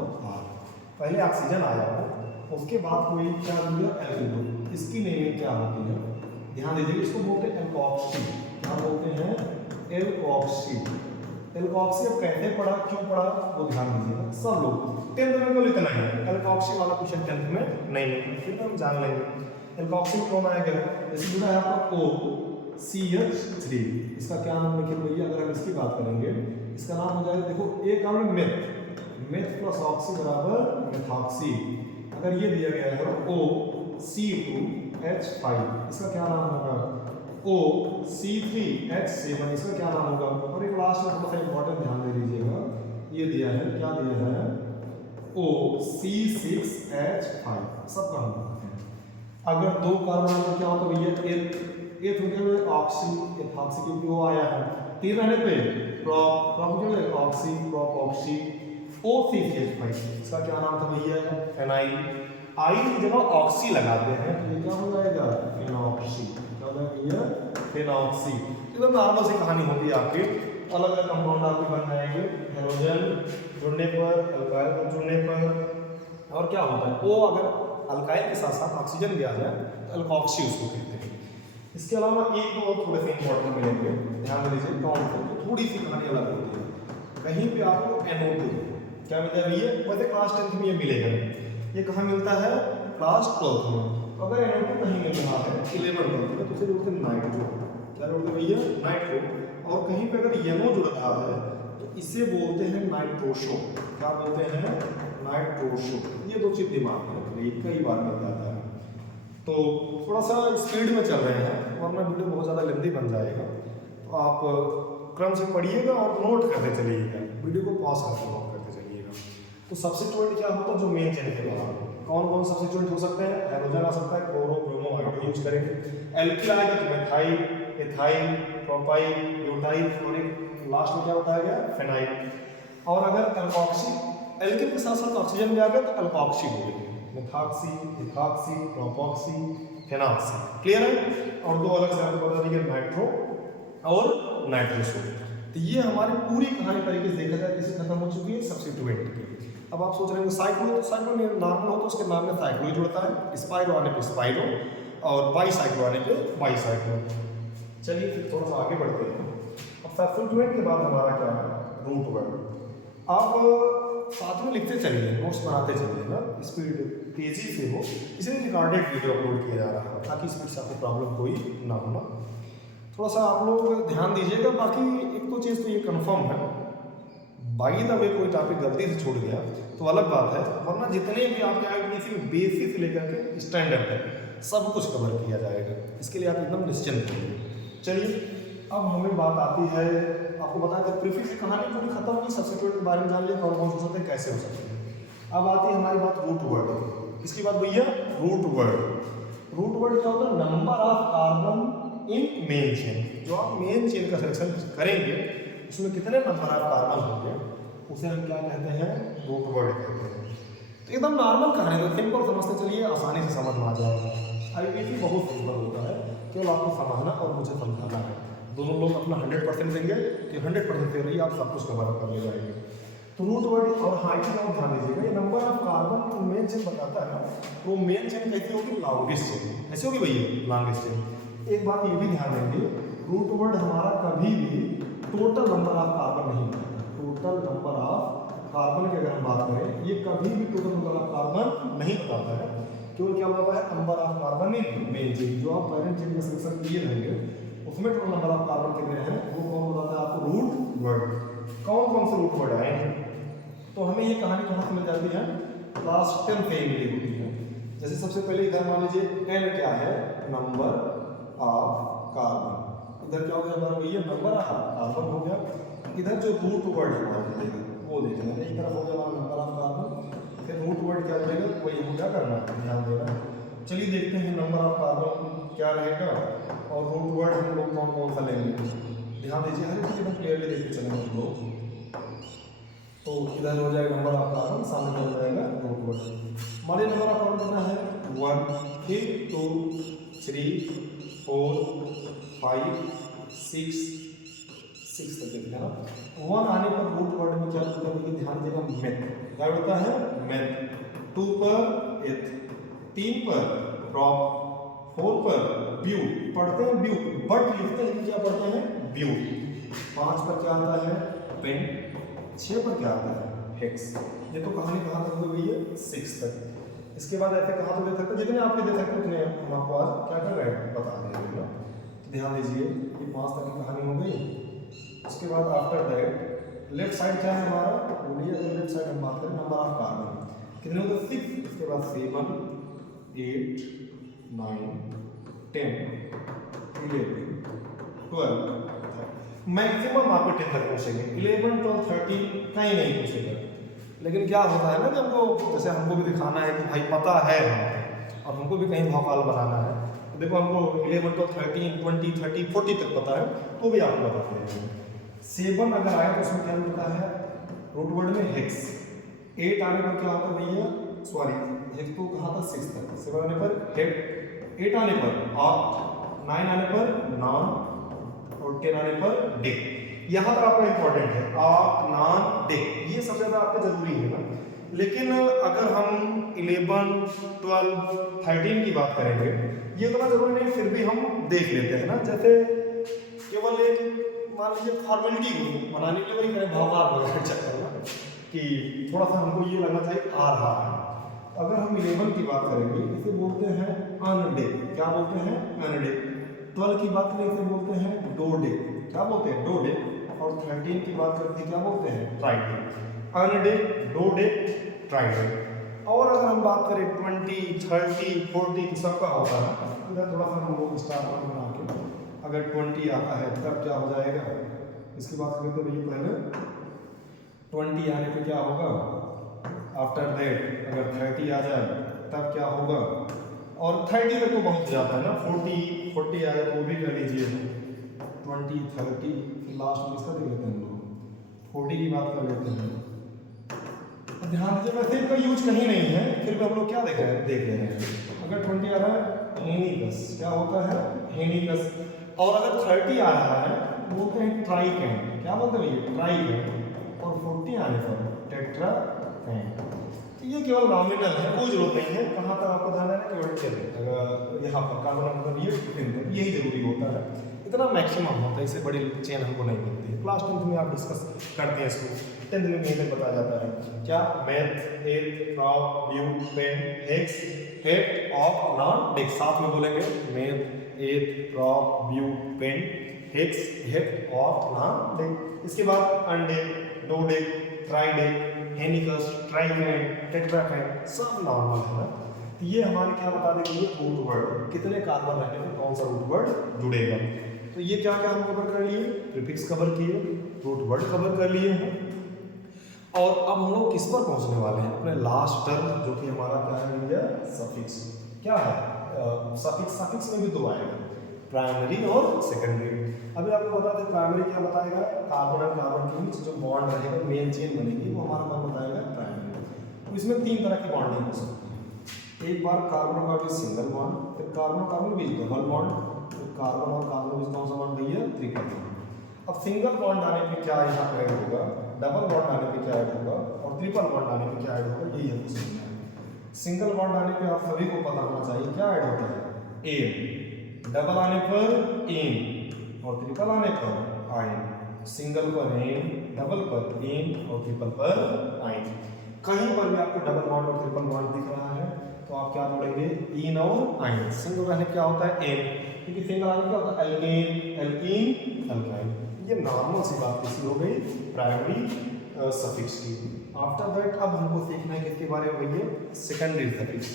पहले ऑक्सीजन आया हो, उसके बाद कोई क्या दिया, एल्कोहल। इसकी नेमिंग क्या होती है, ध्यान दीजिए। इसको बोलते हैं एल्कोक्सी। क्या बोलते हैं, एल्कोक्सी। एल्कोक्सी अब कैसे पढ़ा, क्यों पढ़ा, वो ध्यान दीजिएगा सब लोग। 10th में कोई इतना है, एल्कोक्सी वाला क्वेश्चन 10th में नहीं है, फिर हम जान लेंगे एल्कोक्सी कौन आएगा। जैसे जुड़ा है आपका OCH3, इसका क्या नाम लिखे भैया, अगर हम इसकी बात करेंगे, इसका नाम हो जाएगा, देखो एक काम है मेथ, मेथ प्लस ऑक्सी बराबर मेथॉक्सी। अगर ये दिया गया है OC2H5, इसका क्या नाम होगा, OC3H7, इसका क्या नाम होगा। और एक लास्ट में थोड़ा सा इंपॉर्टेंट ध्यान दे दीजिएगा, ये दिया है, क्या दिया है, OC6H5, सबका हम अगर दो कार्बन तो क्या होता है भैया, एक में ऑक्सी, एथॉक्सी, क्योंकि वो आया है 3 रहने पे prop oxy, prop oxy, OC6H5, इसका क्या नाम था भैया, फेनाइल। आई की जगह ऑक्सी लगाते हैं तो ये क्या हो जाएगा, फेनॉक्सी। क्या हो जाएगा भैया, फेनॉक्सी। एकदम नॉर्मल सी कहानी होती है आपकी। अलग अलग कंपाउंड आपके बन जाएंगे, हाइड्रोजन जुड़ने पर, अल्काइल पर जुड़ने पर। और क्या होता है, वो अगर अल्काइल के साथ साथ ऑक्सीजन भी आ जाए तो अल्कोक्सी उसको कहते हैं। इसके अलावा एक दो और थोड़े से इंपॉर्टेंट मिलेंगे, ध्यान दीजिए। काउंट तो थोड़ी सी कहानी अलग होती है। कहीं पे आपको NO2 क्या मिलता है भैया, वैसे क्लास 10th में ये मिलेगा, ये कहाँ मिलता है, क्लास 12th में। अगर NO2 कहीं मिल रहा है 11th में, तो उसे जोड़ते हैं नाइट्रो। क्या जोड़ते हैं भैया, नाइट्रो। और कहीं पे अगर येनो जुड़ रहा है तो इसे बोलते हैं नाइट्रोशो। क्या बोलते हैं, नाइट्रोशो। ये दो चीज दिमाग में रखिए, कई बार मिल जाता है। तो थोड़ा सा स्पीड में चल रहे हैं, वरना वीडियो बहुत ज़्यादा लेंदी बन जाएगा। तो आप क्रम से पढ़िएगा और नोट करते चलिएगा, वीडियो को पॉज करके नोट करते चलिएगा। तो सब्स्टिट्यूएंट क्या होता है, जो मेन चेन के बाहर कौन कौन सब्स्टिट्यूएंट हो सकते हैं, हाइड्रोजन आ सकता है, क्लोरो ब्रोमो आयोडो यूज करेंगे। एल्किल आएगा तो मेथाइल, एथाइल, प्रोपाइल, ब्यूटाइल, और लास्ट में क्या बताया गया, फेनाइल। और अगर अल्कोक्सी, एल्किल के साथ साथ ऑक्सीजन भी आ गया तो अल्कोक्सी बोलेंगे, मेथॉक्सी, इथॉक्सी, प्रोपॉक्सी, फेनॉक्सी। क्लियर है। और दो अलग से आपको बता दीजिए, नाइट्रो और नाइट्रोसो। तो ये हमारी पूरी कहानी तरीके से देखा जाए इसे खत्म हो चुकी है सब्स्टिट्यूएंट की। अब आप सोच रहे हैं साइक्लो, तो साइक्लो नॉर्मल हो तो उसके नाम में साइक्लो ही जुड़ता है, स्पाइरो आने पे स्पाइरो और बाईसाइक्लो आने पे बाईसाइक्लो। चलिए फिर थोड़ा सा आगे बढ़ते हैं। अब सब्स्टिट्यूएंट के बाद हमारा क्या है, रूट वर्ड। आप साथ में लिखते चलिए, नोट्स बनाते चलिए ना, स्पीड तेजी से हो, इसलिए रिकॉर्डेड वीडियो अपलोड किया जा रहा है ताकि स्पीड से आपको प्रॉब्लम कोई ना हो ना। थोड़ा सा आप लोग ध्यान दीजिएगा। बाकी एक तो चीज़ तो ये कंफर्म है, बाई द वे कोई टॉपिक गलती से छूट गया तो अलग बात है, वरना जितने भी आपके IUPAC में बेसिक से लेकर के स्टैंडर्ड है सब कुछ कवर किया जाएगा। इसके लिए आप एकदम निश्चिंत रहिए। चलिए अब हमें बात आती है, आपको बताया था प्रीफिक्स की कहानी पूरी खत्म हुई, सब्स्टिट्यूट के बारे में जान लिया कौन कौन हो सकते हैं, कैसे हो सकते हैं। अब आती है हमारी बात रूट वर्ड। किसकी बात भैया? Root word. रूट वर्ड क्या होता है? Number of carbon in main chain. जो आप मेन चेन का सिलेक्शन करेंगे उसमें कितने नंबर ऑफ कार्बन होंगे उसे हम क्या कहते हैं? रूट वर्ड कहते हैं। तो एकदम नॉर्मल कहानी है, सिंपल समझते चलिए, आसानी से समझ में आ जाएगा। आईपीसी बहुत सिंपल होता है, केवल आपको समझना और मुझे समझाना है। दोनों लोग अपना 100% देंगे कि 100% दे रही आप सब कुछ कवर कर ले जाएंगे। तो रूट वर्ड और हाइट का ध्यान दीजिएगा, ये number of carbon main chain बताता है, वो मेन चेन कैसी होगी? Longest chain. ऐसे होगी भैया, लॉन्गेस्ट चेन। एक बात ये भी ध्यान देंगे, रूट वर्ड हमारा कभी भी टोटल नंबर ऑफ कार्बन नहीं बताता। टोटल नंबर ऑफ कार्बन की अगर हम बात करें, ये कभी भी टोटल नंबर ऑफ कार्बन नहीं बताता है, केवल क्या बताता है? Number of carbon in main chain. जो आप पेरेंट चेन का सिलेक्शन किए रहेंगे उसमें टोटल नंबर ऑफ कार्बन कितने हैं वो कौन बताता है आपको? Root word. कौन कौन से रूट वर्ड आएंगे? तो हमें ये कहानी कहाँ से मिल जाती है? क्लास 10 से मिली होती है। जैसे सबसे पहले इधर मान लीजिए एन क्या है? Number of carbon. इधर क्या हो गया हमारा भैया? नंबर ऑफ कार्बन हो गया। इधर जो रूट वर्ड है हमारा मिलेगा वो देखना है। एक तरफ हो गया हमारा नंबर ऑफ कार्बन, फिर रूट वर्ड क्या मिलेगा वही हम क्या करना है, ध्यान देना है। चलिए देखते हैं नंबर ऑफ कार्बन क्या रहेगा और रूट वर्ड हम लोग कौन कौन सा लेंगे। ध्यान दीजिए, हर चीज एकदम क्लियरली देखते चलेंगे हम लोग। तो इधर हो जाएगा नंबर ऑफ कार्बन, सामने हो जाएगा रूट वर्ड। हमारे नंबर ऑफ कार्बन कितना है? 1, 2, 3, 4, 5, 6 तक देखते हैं ना। 1 आने पर रूट वर्ड में क्या होता है? ध्यान देगा, मेथ। क्या होता है? मेथ। 2 पर एथ, 3 पर प्रॉप, 4 पर ब्यू। पढ़ते हैं ब्यू, बट लिखते हैं क्या पढ़ते हैं? ब्यू। 5 पर क्या आता है? पेन। 6 पर क्या आता है? हेक्स। ये तो कहानी कहाँ तक हो गई है? 6 तक। इसके बाद ऐसे कहाँ तक देख सकते हैं? जितने आपके देख सकते हैं उतने हम आपको आज क्या कर रहे हैं बता देंगे। ध्यान दीजिए, ये 5 तक की कहानी हो गई। उसके बाद आफ्टर दैट लेफ्ट साइड क्या है हमारा? बोलिए, अगर लेफ्ट साइड हम बात करें नंबर ऑफ कार्बन कितने होते? 6। उसके बाद 7, 8, 9, 10, 11, 12। मैक्सिमम आपको 10 तक पूछेंगे। 11, 12, 13 कहीं नहीं पूछेगा। लेकिन क्या होता है ना कि हमको, जैसे हमको भी दिखाना है कि भाई पता है और हमको भी कहीं भौकाल बनाना है। तो देखो हमको 11, 12, 13, 20, 30, 40 तक पता है, तो भी आपको बताते हैं। 7 अगर आए तो उसमें क्या मिलता है? रूट वर्ड में हेक्स। 8 आने पर क्या होता है भैया? सॉरी, हेक्स तो कहाँ था? 6 तक। 7 आने पर हेड, 8 आने पर ऑक्ट, 9 आने पर नॉन और 10 आने पर डे। यहाँ पर आपका इंपॉर्टेंट है ऑक्ट, नॉन, डे, ये सबसे ज़्यादा आपके जरूरी है ना। लेकिन अगर हम 11, 12, 13 की बात करेंगे, ये उतना जरूरी नहीं, फिर भी हम देख लेते हैं ना। जैसे केवल एक मान लीजिए फॉर्मेलिटी को बनाने के लिए वही करें भावनात्मक वगैरह चक्कर ना, कि थोड़ा सा हमको ये लगना चाहिए आ रहा है। अगर हम 11 की बात करेंगे, इसे बोलते हैं अनडे। क्या बोलते हैं? अनडे। 12 की बात करें, इसे बोलते हैं डो डे। क्या बोलते हैं? Dodec. और 13 की बात करते हैं, क्या बोलते हैं? Tridec. Undec, dodec, tridec. और अगर हम बात करें 20, 30, 40 तो सबका होता है। इधर थोड़ा सा हम लोग स्टार बना के, अगर 20 आता है तब क्या हो जाएगा? इसकी बात करें तो भैया पहले 20 आने पे क्या होगा? आफ्टर दैट अगर 30 आ जाए तब क्या होगा? और 30 तक तो बहुत जाता है ना, 40 आए तो भी कर लीजिए। 20, 30, फिर लास्ट में इसका देख लेते हैं हम लोग, 40 की बात कर लेते हैं। ध्यान दीजिए, वैसे इनका यूज कहीं नहीं है, फिर भी हम लोग क्या देख रहे हैं। अगर 20 आ रहा है हेनिकस, क्या होता है? हेनिकस। और अगर 30 आ रहा है बोलते हैं ट्राइकैन। क्या बोलते हैं भैया? ट्राइकैन। और 40 आने पर टेट्राकैन। तो ये केवल नॉमिनल है, कोई जरूरत नहीं है। कहाँ तक आपको ध्यान देना? केवल अगर यहाँ पर कार्बन नंबर ये यही जरूरी होता है, इतना मैक्सिमम होता है, इससे बड़ी चेन हमको नहीं मिलती है। क्लास 10th में आप डिस्कस करते हैं इसको, 10th में यही बताया जाता है क्या? Meth, eth, prop, but, pent, hex, hept, ऑफ, नॉन, डेक। साथ में बोलेंगे meth, eth, prop, but, pent, hex, hept, ऑफ, नॉन, डेक। इसके बाद undec, dodec, tridec, henicos, tricos, tetracos, सब नॉर्मल है ना। तो ये हमारे क्या बता देंगे, रूट वर्ड, कितने कार्बन रहने पर कौन सा रूट वर्ड जुड़ेगा। तो ये क्या क्या हम कवर कर लिए, प्रीफिक्स कवर किए, रूट वर्ड कवर कर लिए हैं। और अब हम लोग किस पर पहुंचने वाले हैं, अपने लास्ट टर्म जो कि हमारा क्या है भैया, सफिक्स। क्या है सफिक्स, सफिक्स में भी दो आएगा, प्राइमरी और सेकेंडरी। अभी आपको बता दें प्राइमरी क्या बताएगा, कार्बन और कार्बन के बीच जो बॉन्ड रहेगा, मेन चेन बनेगी, वो हमारा कौन बताएगा, प्राइमरी। तो इसमें तीन तरह की बॉन्डिंग हो सकती है, एक बार कार्बन और कार्बन सिंगल बॉन्ड, फिर कार्बन और कार्बन बीच डबल बॉन्ड, फिर कार्बन और कार्बन बीच कौन सा बॉन्ड भैया, ट्रिपल बॉन्ड। अब सिंगल बॉन्ड आने पे क्या यहाँ पे ऐड होगा, डबल बॉन्ड आने पे क्या ऐड होगा, और ट्रिपल बॉन्ड आने पे क्या ऐड होगा, यही हमको समझना है। सिंगल बॉन्ड आने पे आप सभी को पता होना चाहिए क्या ऐड होता है, एन, डबल आने पर एन, और ट्रिपल आने पर आयन। सिंगल पर एन, डबल पर एन, और ट्रिपल पर आयन। कहीं पर भी आपको डबल बॉन्ड और ट्रिपल बॉन्ड दिख रहा है तो आप क्या जोड़ेंगे, इन और आयन। सिंगल रहने क्या होता है, एन, क्योंकि सिंगल आने क्या होता है, एल्केन, एल्कीन, अल्काइन। ये नॉर्मल सी बात किसी हो गई प्राइमरी सफिक्स की। आफ्टर दैट अब हमको सीखना है किसके बारे में भैया, सेकेंडरी सफिक्स।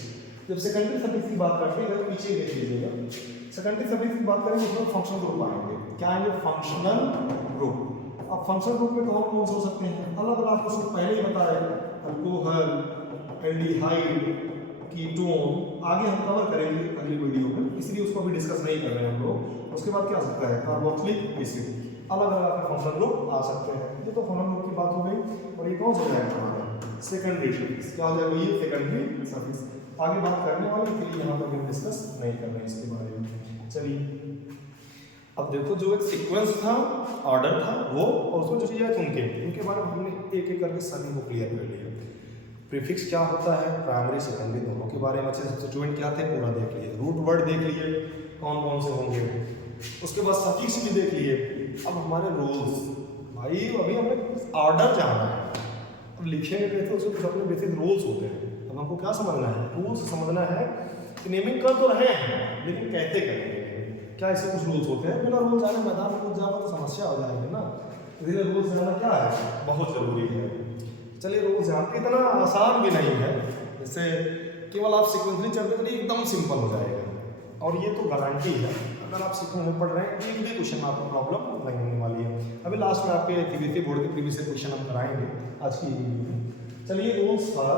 जब सेकेंडरी सफिक्स की बात करते हैं तो पीछे देख लीजिएगा, सेकेंडरी सफिक्स की बात करेंगे उसमें फंक्शनल ग्रुप आएंगे। क्या आएंगे, फंक्शनल ग्रुप। अब फंक्शनल ग्रुप में कौन कौन से हो सकते हैं, अलग अलग आपको उसमें पहले ही बताया, अल्कोहल, एल्डिहाइड, कीटोन, आगे हम कवर करेंगे अगली वीडियो में, इसलिए उसको अभी डिस्कस नहीं कर रहे हैं हम लोग। उसके बाद क्या आ सकता है, कार्बोक्सिलिक एसिड, अलग अलग आपके फंक्शनल ग्रुप आ सकते हैं। ये तो फंक्शनल ग्रुप की बात हो गई। और ये कौन सा जाएगा हमारा, सेकेंडरी सफिक्स। क्या हो जाएगा ये, सेकेंडरी सफिक्स। आगे बात करने वाले, इसलिए यहाँ पर हम डिस्कस नहीं कर रहे हैं इसके बारे में। चलिए अब देखो, जो एक सीक्वेंस था, ऑर्डर था वो, और उसमें जो चीज़ें चुनके उनके बारे में हमने एक एक करके सभी को क्लियर कर लिया। प्रीफिक्स क्या होता है, प्राइमरी सेकेंडरी दोनों के बारे में अच्छे से, सब्स्टिट्यूएंट क्या थे पूरा देख लिए, रूट वर्ड देख लिए कौन कौन से होंगे, उसके बाद सफिक्स भी देख लिए। अब हमारे रूल्स, भाई अभी हमें ऑर्डर जाना है, अब लिखेंगे कैसे, उसके कुछ अपने बेसिक रूल्स होते हैं। अब हमको क्या समझना है, रूल्स समझना है कि नेमिंग कर तो रहे हैं लेकिन कैसे करेंगे, क्या ऐसे कुछ रूल्स होते हैं। बिना रूल जाने मैदान में कुछ जाओगे तो समस्या हो जाएगी ना, इसलिए रूल्स जाना क्या है, बहुत जरूरी है। चलिए रूल्स जानते, इतना आसान भी नहीं है, जैसे केवल आप सीक्वेंसली चलते चलिए एकदम सिंपल हो जाएगा। और ये तो गारंटी है, अगर आप सीक्वेंस में पढ़ रहे हैं एक भी क्वेश्चन में आपको प्रॉब्लम नहीं होने वाली है। अभी लास्ट में आपके सीबीएसई बोर्ड के प्रीवियस क्वेश्चन हम कराएंगे आज की वीडियो में। चलिए रूल्स फॉर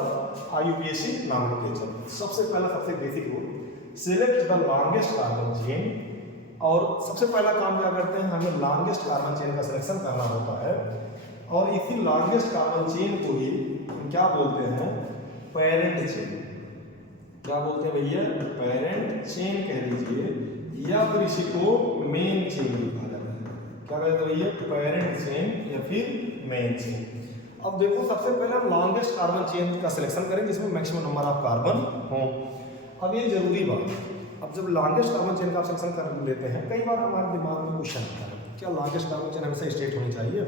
आईयूपीएसी नोमेनक्लेचर। सबसे पहला, सबसे basic rule, select the longest carbon chain. और सबसे पहला काम क्या करते हैं, हमें लॉन्गेस्ट कार्बन चेन का सिलेक्शन करना होता है, और इसी लॉन्गेस्ट कार्बन चेन को ही क्या बोलते हैं, पेरेंट चेन। क्या बोलते हैं भैया, पेरेंट चेन कह लीजिए, या फिर इसी को मेन चेन भी कहा जाता है। क्या कहते हैं भैया, पेरेंट चेन या फिर मेन चेन। अब देखो, सबसे पहले हम लॉन्गेस्ट कार्बन चेन का सिलेक्शन करें जिसमें मैक्सिमम नंबर ऑफ कार्बन हो। अब ये जरूरी बात है, अब जब लॉन्गेस्ट कार्बन चेन का आप सिलेक्शन कर लेते हैं, कई बार हमारे दिमाग में क्वेश्चन आता है, क्या लॉन्गेस्ट कार्बन चेन हमेशा स्ट्रेट होनी चाहिए,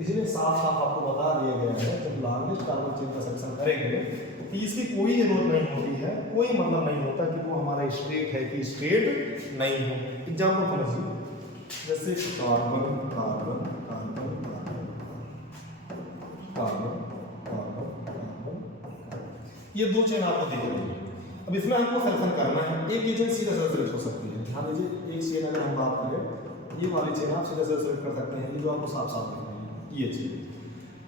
इसलिए साफ साफ आपको बता दिया गया है, जब लॉन्गेस्ट कार्बन चेन का सिलेक्शन करेंगे तो इसकी कोई जरूरत नहीं होती है, कोई मतलब नहीं होता कि वो हमारा स्ट्रेट है कि स्ट्रेट नहीं है। एग्जाम्पल समझिए, जैसे carbon carbon carbon carbon carbon carbon, ये दो चेन आपको दिख रही है। अब इसमें हमको सिलेक्शन करना है, एक ये चेन सीधा सीधा सिलेक्ट हो सकती है। ध्यान दीजिए, एक चेन अगर हम बात करें, ये वाली चेन आप सीधा सीधा सिलेक्ट कर सकते हैं, ये जो आपको साफ साफ दिख रही है, ये चेन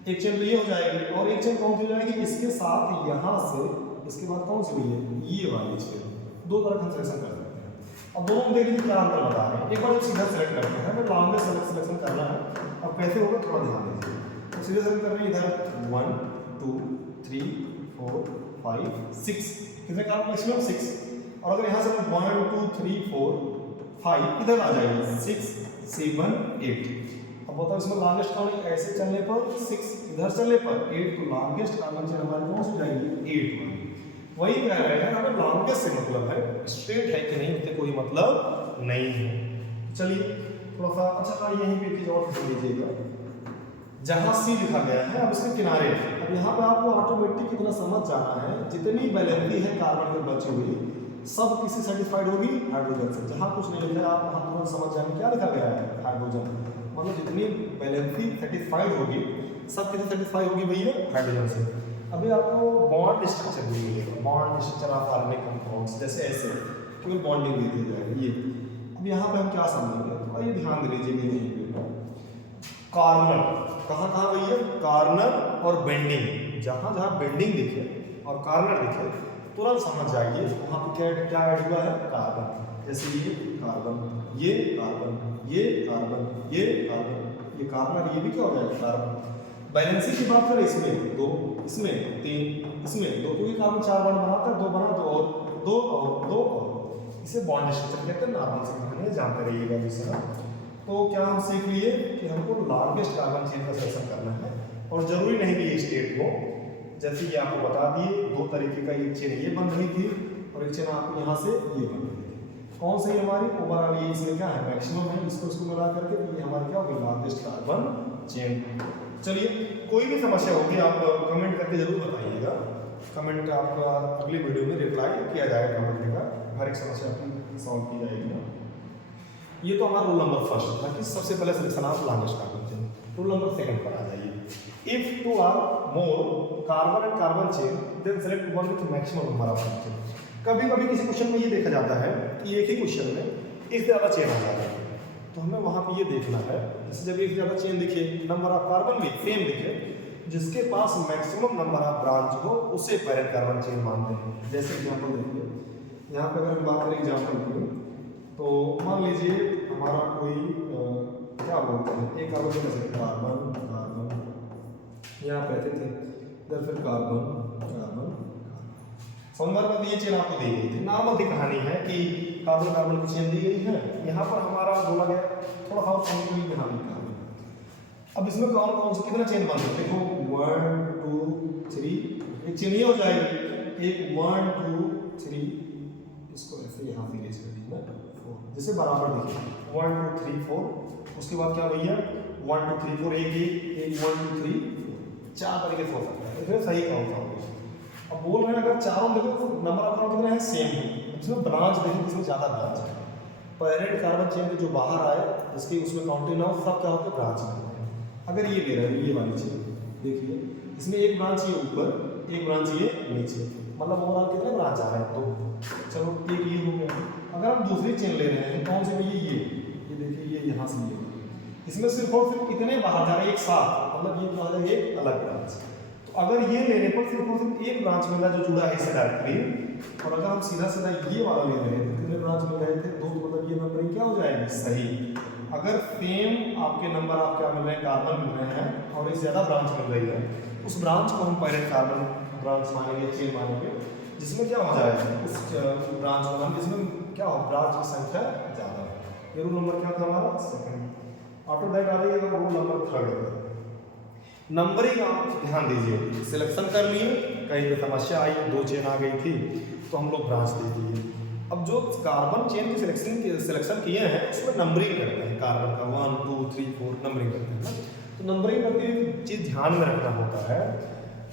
एक चेन तो ये हो जाएगी, और एक चेन कौन सी हो जाएगी, इसके साथ यहाँ से इसके बाद कौन सी हुई है, ये वाली चेन। दो तरह हम सिलेक्शन कर सकते हैं। अब दोनों में देख लीजिए क्या अंतर बता रहे हैं। एक बार जब सीधा सेलेक्ट करते हैं, हमें लॉन्गेस्ट सिलेक्शन करना है। अब कैसे होगा थोड़ा ध्यान दीजिए, तो सीधे सेलेक्ट कर रहे हैं, इधर 1 2 3 4 5 6, कितने कार्बन मैक्सिमम 6, और अगर यहाँ से 1 2 3 4 5 इधर आ जाएगी 6 7 8। अब बताओ इसमें लॉन्गेस्ट कार्बन ऐसे चलने पर 6, इधर चलने पर 8, तो लॉन्गेस्ट कार्बन चेन हमारे कौन सी जाएगी, 8 वाली। वही कह रहे हैं, हमें लॉन्गेस्ट से मतलब है, स्ट्रेट है कि नहीं उससे कोई मतलब नहीं है। चलिए थोड़ा सा अच्छा यहीं पे चीज और समझ लीजिएगा, जहाँ सी लिखा गया है अब इसके किनारे, अब यहाँ पे आपको ऑटोमेटिक कितना समझ जाना है, जितनी वैलेंसी है कार्बन की बची हुई सब किसी सेटिस्फाइड होगी, हाइड्रोजन से। जहाँ कुछ नहीं लिखा है आप वहाँ तुरंत समझ जाएंगे क्या लिखा गया है, हाइड्रोजन। मतलब जितनी वैलेंसी सेटिस्फाइड होगी सब किसी सेटिस्फाई होगी भैया, हाइड्रोजन से। अभी आपको बॉन्ड स्ट्रक्चर भी मिलेगा, bond structure of organic compounds, जैसे ऐसे केवल बॉन्डिंग दे दी जाएगी ये। अब यहाँ पे हम क्या समझेंगे, तो ये ध्यान दे लीजिए यहीं पे कॉर्नर, कहाँ कहाँ भैया, कॉर्नर और बेंडिंग, जहाँ जहाँ बेंडिंग दिखे और कॉर्नर दिखे तुरंत समझ जाइए वहाँ पे क्या क्या ऐड हुआ है, कार्बन। जैसे ये कार्बन, ये कार्बन, ये कार्बन, ये कार्बन, ये कार्बन, ये भी क्या हो जाएगा कार्बन। बैलेंसिंग की बात करें इसमें 2, इसमें 3, इसमें 2, क्योंकि कार्बन 4 बॉन्ड बनाता है, 2 बना, 2 और 2 और 2 और इसे बॉन्ड स्ट्रक्चर कहते हैं। नॉर्मल से कहानी जानते रहिएगा दूसरा। तो क्या हम सीख लिए कि हमको लार्जेस्ट कार्बन चेन का सिलेक्शन करना है, और जरूरी नहीं कि ये स्टेट हो, जैसे कि आपको बता दिए 2 तरीके का, एक चेन ये बन रही थी और एक चेन आपको यहाँ से ये बन रही थी। कौन सी हमारी ओवरऑल, ये इसमें क्या है मैक्सिमम है, इसको मिला करके ये हमारी क्या होगी लार्जेस्ट कार्बन चेन। चलिए कोई भी समस्या होगी आप कमेंट करके जरूर बताइएगा, कमेंट आपका अगली वीडियो में रिप्लाई किया जाएगा, कमेंट का हर एक समस्या की सॉल्व की जाएगी। ये तो हमारा रूल नंबर फर्स्ट था कि सबसे पहले selection of largest carbon chain. Rule number second पर आ जाइए, if 2 are more carbon and carbon chain then select one with maximum number of chain. कभी कभी किसी क्वेश्चन में ये देखा जाता है कि एक ही क्वेश्चन में एक से ज़्यादा चेन आ जाता है, तो हमें वहाँ पे ये देखना है, जैसे जब एक से ज़्यादा चेन दिखे, नंबर ऑफ कार्बन भी सेम दिखे, जिसके पास मैक्सिमम नंबर ऑफ ब्रांच हो उसे पैरेंट कार्बन चेन मानते हैं। जैसे एग्जांपल देखिए, यहाँ पे अगर हम बात करें एग्जांपल की, तो मान लीजिए हमारा कोई क्या बोलते हैं, एक कार्बन जैसे कार्बन कार्बन, यहाँ पे थे इधर फिर कार्बन कार्बन, समझ में ये चेन आपको दी गई थी। नॉर्मल सी कहानी है कि कार्बन कार्बन की चेन दी गई है, यहाँ पर हमारा बोला गया थोड़ा सा यहाँ भी कार्बन। अब इसमें कौन कौन से कितना चेन बन सकते देखो, 1 2 3, एक चेन ये हो जाएगी, एक 1 2 3, इसको ऐसे यहाँ से रेज कर दीजिए 4, जैसे बराबर देखिए 1 2 3 4, उसके बाद क्या भैया 1 2 3 4, एक 1 2 3 4, 4 तरीके से हो सकता है, इसमें सही कौन सा होगा। अब बोल रहे हैं अगर चारों देखो तो नंबर ऑफ कार्बन कितने हैं, सेम है, इसमें ब्रांच देखिए किसमें ज़्यादा ब्रांच है। पैरेंट कार्बन चेन जो बाहर आए इसके उसमें काउंटिंग ना हो, सब क्या होता है ब्रांच में। अगर ये ले रहे हैं ये वाली चेन देखिए, इसमें एक ब्रांच ये ऊपर, एक ब्रांच ये नीचे, मतलब ओवरऑल कितने ब्रांच आ रहे हैं, तो चलो एक ये हो गया। अगर हम दूसरी चेन ले रहे हैं कौन से में, ये देखिए ये यहाँ से ये, इसमें सिर्फ और सिर्फ इतने बाहर जा रहे हैं एक साथ, मतलब ये क्या है एक अलग ब्रांच। तो अगर ये लेने पर सिर्फ और सिर्फ एक ब्रांच मिला जो जुड़ा है इससे डायरेक्टली, और अगर हम सीधा सीधा ये वाला ले रहे हैं तो कितने ब्रांच मिल रहे थे, 2, मतलब ये नंबरिंग क्या हो जाएगी सही। अगर सेम आपके नंबर आप क्या मिल रहे हैं कार्बन मिल रहे हैं और एक ज़्यादा ब्रांच मिल रही है, उस ब्रांच को हम पैरेंट कार्बन ब्रांच मानेंगे, चेन मानेंगे, जिसमें क्या हो जाएगा उस ब्रांच को हम जिसमें क्या हो ब्रांच की संख्या ज़्यादा है। ये रूल नंबर क्या था हमारा सेकंड। आफ्टर दैट आ जाइएगा रूल नंबर थर्ड। नंबरिंग आप ध्यान दीजिए, सिलेक्शन कर लिए, कहीं पे समस्या आई 2 चेन आ गई थी तो हम लोग ब्रांच दे दिए। अब जो कार्बन चेन की सिलेक्शन किए हैं उसमें नंबरिंग करते हैं, कार्बन का 1 2 3 4 नंबरिंग करते हैं ना। तो नंबरिंग करते हुए चीज़ ध्यान में रखना होता है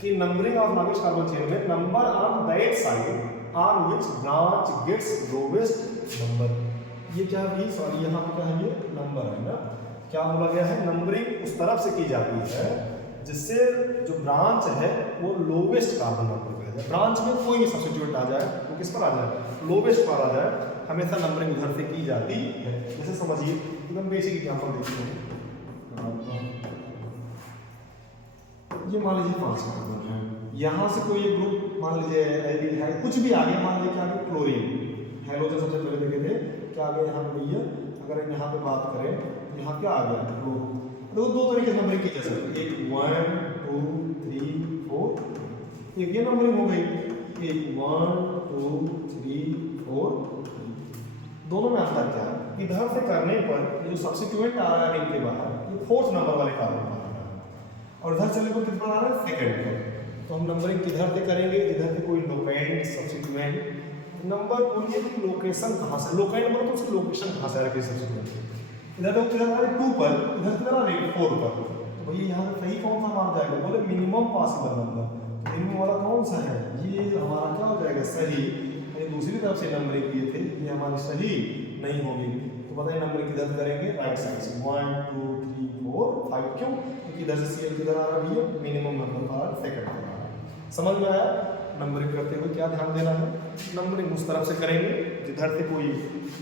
कि numbering of largest carbon chain में number on that side on which branch gets lowest number, ये क्या है सॉरी यहाँ पे क्या है ये नंबर है ना, क्या बोला गया है नंबरिंग उस तरफ से की जाती है जिससे जो ब्रांच है वो लोवेस्ट कार्बन नंबर पे आ जाए। ब्रांच में कोई भी सब्स्टिट्यूट आ जाए वो किस पर आ जाए, लोवेस्ट पर आ जाए, हमेशा नंबरिंग उधर से की जाती है। जैसे समझिए एकदम बेसिक एग्जांपल देखिए, ये मान लीजिए 5 कार्बन है, यहाँ से कोई एक ग्रुप मान लीजिए एल्डिहाइड है, कुछ भी आगे मान लीजिए क्या क्लोरीन, हेलोजन सबसे पहले देखे थे, क्या आ गया यहाँ पे भैया, अगर हम यहाँ पे बात करें तो यहाँ क्या आ गया क्लोरो। देखो 2 तरीके से नंबरिंग की जा सकती है, एक 1 2 3 4, एक ये नंबरिंग हो गई, एक 1 2 3 4, दोनों में अंतर क्या है, इधर से करने पर जो सब्स्टिट्यूएंट आ रहा है रिंग के बाहर ये 4th नंबर वाले कार्बन पर आ रहा है, और इधर चलने पर कितना आ रहा है सेकंड पर। तो हम नंबरिंग किधर से करेंगे, इधर से कोई लोकेंट सब्स्टिट्यूएंट नंबर बोलिए कि लोकेशन कहाँ से, लोकेंट बोलो तो उसकी लोकेशन कहाँ से आ रही है सब्स्टिट्यूएंट, इधर तो किधर आ रही 2 पर, इधर किधर आ रही 4 पर, तो भैया यहाँ पे सही कौन सा मान जाएगा, बोले मिनिमम पॉसिबल नंबर, तो मिनिमम वाला कौन सा है, ये हमारा क्या हो जाएगा सही। ये दूसरी तरफ से नंबरिंग किए थे ये हमारी सही नहीं होगी, तो बताइए नंबरिंग किधर करेंगे, राइट साइड से 1 2 3 4 5, क्यों, क्योंकि इधर से सीएल किधर आ रहा है भैया मिनिमम नंबर आ रहा है सेकंड पर आ रहा है। समझ में आया? नंबरिंग करते हुए क्या ध्यान देना है, नंबरिंग उस तरफ से करेंगे जिधर से कोई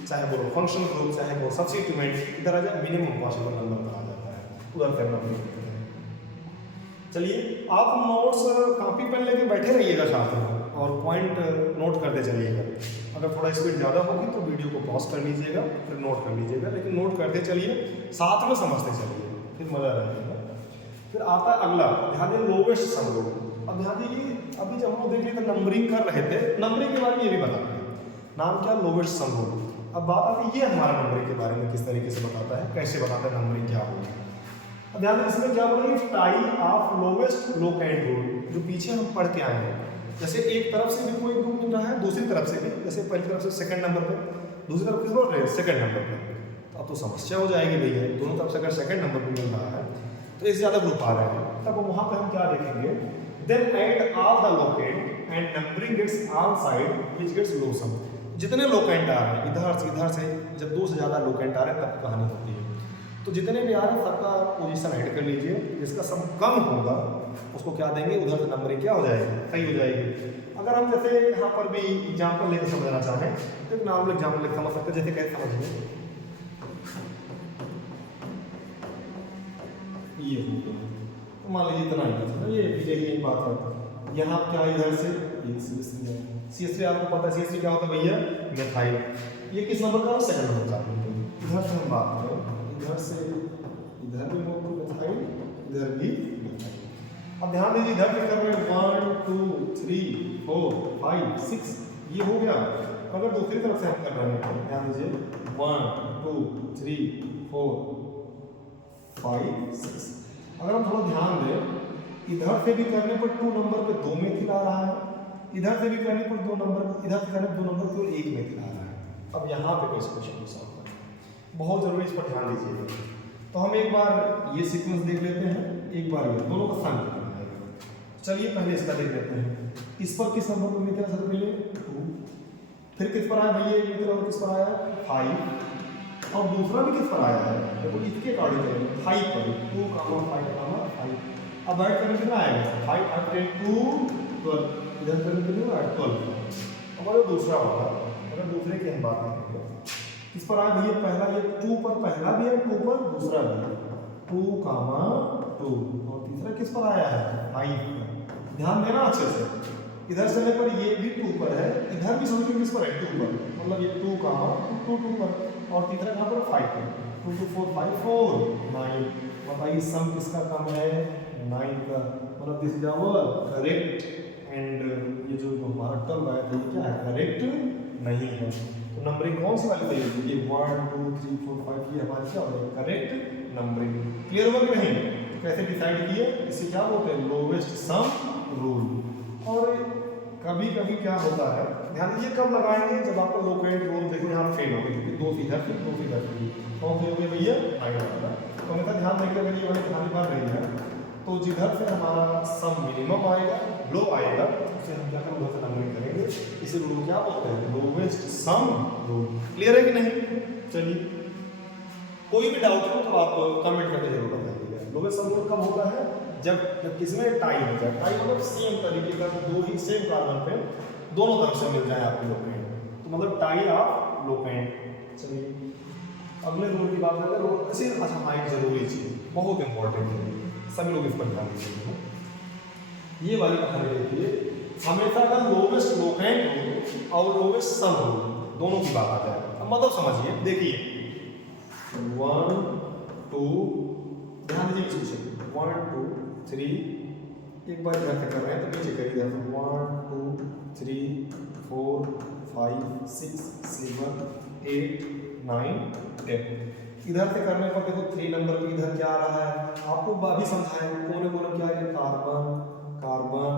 चाहे वो फंक्शन ग्रुप चाहे वो सब्स्टिट्यूएंट इधर आ जाए, मिनिमम पॉसिबल नंबर पर आ जाता है, उधर से नंबरिंग करते हैं। चलिए आप नोट्स कॉपी पेन लेके बैठे रहिएगा साथ में और पॉइंट नोट करते चलिएगा। अगर थोड़ा स्पीड ज़्यादा होगी तो वीडियो को पॉज कर लीजिएगा, फिर नोट कर लीजिएगा, लेकिन नोट करते चलिए, साथ में समझते चलिए, फिर मज़ा रहेगा। फिर आता है अगला, ध्यान दें लोवेस्ट सम रूल। अब ध्यान दीजिए, अभी जब हम लोग देख लिए नंबरिंग कर रहे थे, नंबरिंग के बारे में ये भी बताते हैं, नाम क्या, लोवेस्ट सम रूल। अब बात आती है ये हमारा नंबरिंग के बारे में किस तरीके से बताता है, कैसे बताता है नंबरिंग क्या होगी। अब ध्यान दें इसमें क्या बोला, tie of lowest locant rule, जो पीछे हम पढ़ के आए हैं। जैसे एक तरफ से भी कोई ग्रुप मिल रहा है, दूसरी तरफ से भी, जैसे पहली तरफ से सेकंड नंबर पर, दूसरी तरफ किस पर सेकंड नंबर पर, तो अब तो समस्या हो जाएगी भैया, दोनों तरफ से अगर सेकंड नंबर पर मिल रहा है तो इससे ज़्यादा ग्रुप आ रहे हैं, तब वहाँ पर हम क्या देखेंगे, then add all the locant and numbering its on side which gets low sum. जितने लोकेंट आ रहे हैं इधर से, जब दो से ज़्यादा लोकेंट आ रहे हैं तब कहानी होती है। तो जितने भी आ रहे हैं सबका पोजीशन ऐड कर लीजिए, जिसका सम कम होगा उसको क्या देंगे, उधर से नंबरिंग क्या हो जाएगी, सही हो जाएगी। अगर हम जैसे यहाँ पर भी एग्जाम्पल लेकर समझना चाहें तो एक नॉर्मल एग्जाम्पल लेकर समझ सकते हैं, जैसे कैसे समझिए, ये हो गया, तो मान लीजिए इतना ही, ये यही बात है। यहाँ क्या इधर से CH3 आपको पता है CH3 क्या होता है भैया, मेथाइल। ये किस नंबर का, सेकंड नंबर का। इधर से हम बात करें, इधर से इधर भी मेथाइल, इधर भी मेथाइल। अब ध्यान दीजिए इधर भी कर रहे हैं 1 2 3 4 5 6, ये हो गया। अगर दूसरी तरफ से हम कर रहे हैं तो ध्यान दीजिए 1 2 3 4 5 6। अगर हम थोड़ा ध्यान दें, इधर से भी करने पर 2 नंबर पे 2 मेथिल आ रहा है, इधर से भी करने पर 2 नंबर, इधर से करने पर 2 नंबर केवल 1 मेथिल आ रहा है। अब यहाँ पे कोई क्वेश्चन को सॉल्व करना बहुत जरूरी, इस पर ध्यान दीजिएगा। तो हम एक बार ये सीक्वेंस देख लेते हैं, एक बार ये दोनों का सम करना है। चलिए पहले इसका देख लेते हैं, इस पर किस नंबर पर मेथिल असर पहले 2, फिर किस पर आया भैया मेथिल, और किस पर आया 5, और दूसरा भी किस पर आया है, देखो इसके अकॉर्डिंग करेंगे 5 पर, 2 5 अब ऐड करने कितना आएगा 5 5 10 2 12, इधर करने के लिए 12। अब अगर दूसरा वाला, अगर दूसरे की हम बात करेंगे, किस पर आया भैया पहला, ये 2 पर पहला भी है, 2 पर दूसरा भी है, 2 2, और तीसरा किस पर आया है 5 पर। ध्यान देना अच्छे से, इधर चलने पर ये भी 2 पर है, इधर भी समझो किस पर है 2 पर, मतलब ये 2 2 पर, और तीसरा कहाँ पर 5 पर, 2 2 4 5 4 9। बताइए सम किसका कम है 9 का, मतलब this is our correct. And ये जो हमारा टर्म आया था ये क्या है, करेक्ट नहीं है। तो नंबरिंग कौन सी वाली चाहिए, ये 1 2 3 4 5 ये हमारी क्या होगी, करेक्ट नंबरिंग। क्लियर हुआ कि नहीं, कैसे डिसाइड किए, इसे क्या बोलते हैं, लोवेस्ट सम रूल। और कभी कभी क्या होता है, ध्यान दीजिए कब लगाएंगे, जब आपको लोकेट रूल देखो यहाँ फेल हो गए, क्योंकि 2 इधर से 2 इधर से, कौन से हो गए भैया आएगा। तो हमेशा ध्यान रखिए, अगर ये वाली कहानी बन रही है तो जिधर से हमारा सम मिनिमम आएगा, लो आएगा, उसे हम क्या करेंगे, उधर से नंबरिंग करेंगे। इसे रूल क्या बोलते हैं, लोवेस्ट सम रूल। क्लियर है कि नहीं। चलिए कोई भी डाउट हो तो आप कमेंट करके जरूर बताइएगा। लोवेस्ट सम रूल कब होता है, जब किसमें टाई हो जाए, टाई मतलब सेम तरीके का, दो ही सेम कार्बन पे दोनों तरफ से मिल जाए आपके लोकेंट, तो मतलब टाई ऑफ लोकेंट। चलिए अगले रूल की बात करते हैं, रूल ऐसे अच्छा हाँ एक जरूरी चीज बहुत इंपॉर्टेंट है, सभी लोग इस पर ध्यान दीजिए। ये वाली कहानी देखिए, हमेशा अगर लोवेस्ट लोकेंट रूल और लोवेस्ट सम रूल दोनों की बात आ जाए, अब मतलब समझिए, देखिए 1 2 ध्यान दीजिए पीछे 1 2 3, एक बार इधर से कर रहे हैं तो नीचे करिए, 1 2 3 4 5 6 7 8 9 10। इधर से करने पर देखो 3 नंबर पे इधर क्या आ रहा है, आपको अभी समझाएं कोने कोने क्या है, कार्बन कार्बन,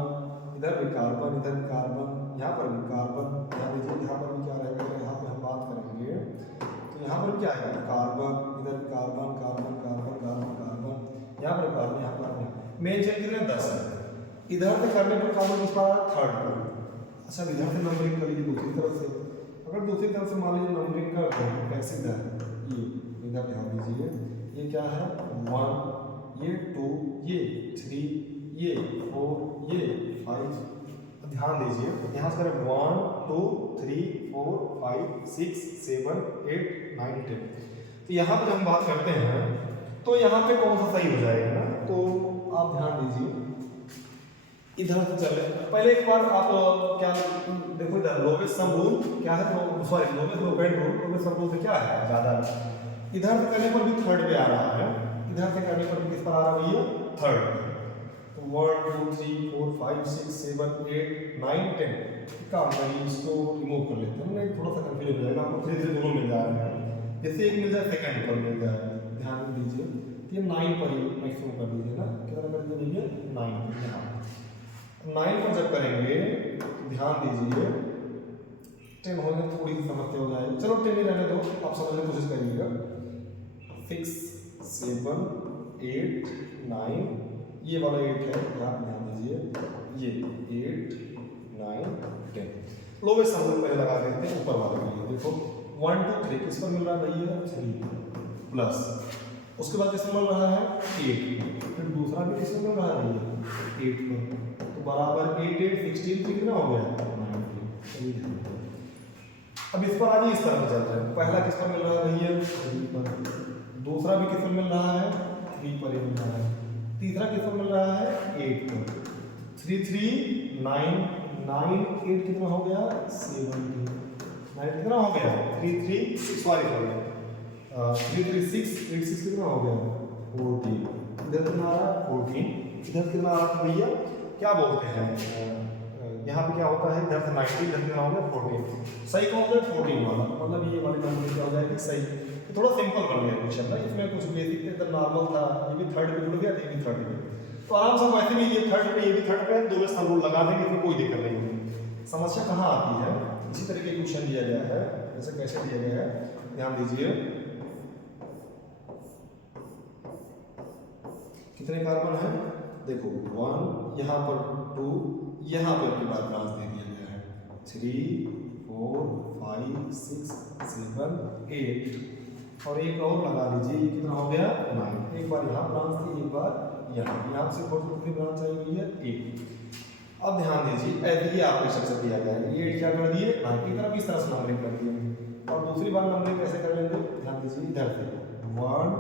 इधर भी कार्बन, इधर भी कार्बन, यहाँ पर भी कार्बन। ध्यान दीजिए यहाँ पर भी क्या रहेगा, यहाँ पे हम बात करेंगे तो यहाँ पर क्या है, कार्बन, इधर carbon carbon carbon carbon carbon, यहाँ पर कार्बन, यहाँ पर मेन चेन कितने 10 है। इधर से करने पर कार्बन किस पर, थर्ड पर। अच्छा इधर से नंबरिंग कर लीजिए दूसरी तरफ से, अगर दूसरी तरफ से मान लीजिए नंबरिंग करते हैं कैसे इधर, ये इधर ध्यान दीजिए, ये क्या है 1, ये 2, ये 3, ये 4, ये 5। ध्यान दीजिए, यहाँ से करें 1 2 3 4 5 6 7 8 9 10। तो यहाँ पर हम बात करते हैं तो यहाँ पे कौन सा सही हो जाएगा ना, तो आप ध्यान दीजिए, इधर से चले पहले एक बार आप क्या देखो, इधर लोवेस्ट सम रूल क्या है, तो sorry lowest locant rule, lowest sum rule से क्या है ज़्यादा। इधर से करने पर भी थर्ड पे आ रहा है, इधर से करने पर भी किस पर आ रहा है भैया, थर्ड। तो 1 2 3 4 5 6 7 8 9 10 काम करिए, इसको रिमूव कर लेते हैं, नहीं थोड़ा सा कंफ्यूज हो जाएगा, आपको धीरे धीरे दोनों मिल जा रहे हैं, जैसे एक मिल जाए सेकंड पर मिल जाए। ध्यान दीजिए ये 9 पर ही मैक्सिमम कर दीजिए ना, कितना कर दीजिए 9 पर। यहाँ 9 पर जब करेंगे ध्यान दीजिए 10 होने थोड़ी सी समस्या हो जाएगी, चलो 10 ही रहने दो, आप समझने की कोशिश करिएगा। 6 7 8 9 ये वाला 8 है, यहाँ ध्यान दीजिए, ये 8 9 10। लोवेस्ट सम पहले लगा देते हैं ऊपर वाले के लिए। देखो 1 2 3 किस पर मिल रहा है भैया, 3 प्लस, उसके बाद किस पर मिल रहा है 8, फिर दूसरा भी किस पर मिल रहा है भैया 8 पर, तो बराबर 8 8 16 कितना हो गया 19। अब इस पर आगे इस तरह चल रहा है, पहला किस पर मिल रहा है भैया 3 पर, दूसरा भी किस पर मिल रहा है 3 पर ही मिल रहा है, तीसरा किस पर मिल रहा है 8 पर। 3 3 9 9 8 कितना हो गया 17, 9 कितना हो गया 3 3 6 सॉरी 3 3 6 8 6 कितना हो गया 14। इधर कितना आ रहा है 14, इधर कितना आ रहा है भैया, क्या बोलते हैं यहाँ पे क्या होता है, इधर से 90, इधर कितना हो गया 14। सही कौन सा 14 वाला, मतलब ये वाली नंबर क्या हो जाएगी सही। तो थोड़ा सिंपल कर लिया क्वेश्चन ना, इसमें कुछ बेसिक एकदम नॉर्मल था, ये भी थर्ड पे जुड़ गया, ये भी थर्ड पे, तो आराम से वैसे भी ये थर्ड पे ये भी थर्ड पे, दो में सम रूल लगा देंगे, इसमें कोई दिक्कत नहीं होगी। समस्या कहाँ आती है, इसी तरह के क्वेश्चन दिया गया है, जैसे कैसे दिया गया है ध्यान दीजिए, कितने कार्बन है देखो 1, यहाँ पर 2, यहाँ पर आपके बाद ब्रांच दे दिया गया है 3 4 5 6 7 8 और एक और लगा लीजिए, ये कितना हो गया 9। एक बार यहाँ ब्रांच थी, एक बार यहाँ से कितनी ब्रांच आई हुई है 1। अब ध्यान दीजिए ऐसे ही आपको स्ट्रक्चर दिया गया है, ये क्या कर दिए 9 की तरफ इस तरह से नंबरिंग कर दिए, और दूसरी बार नंबरिंग कैसे कर लेंगे ध्यान दीजिए, इधर से 1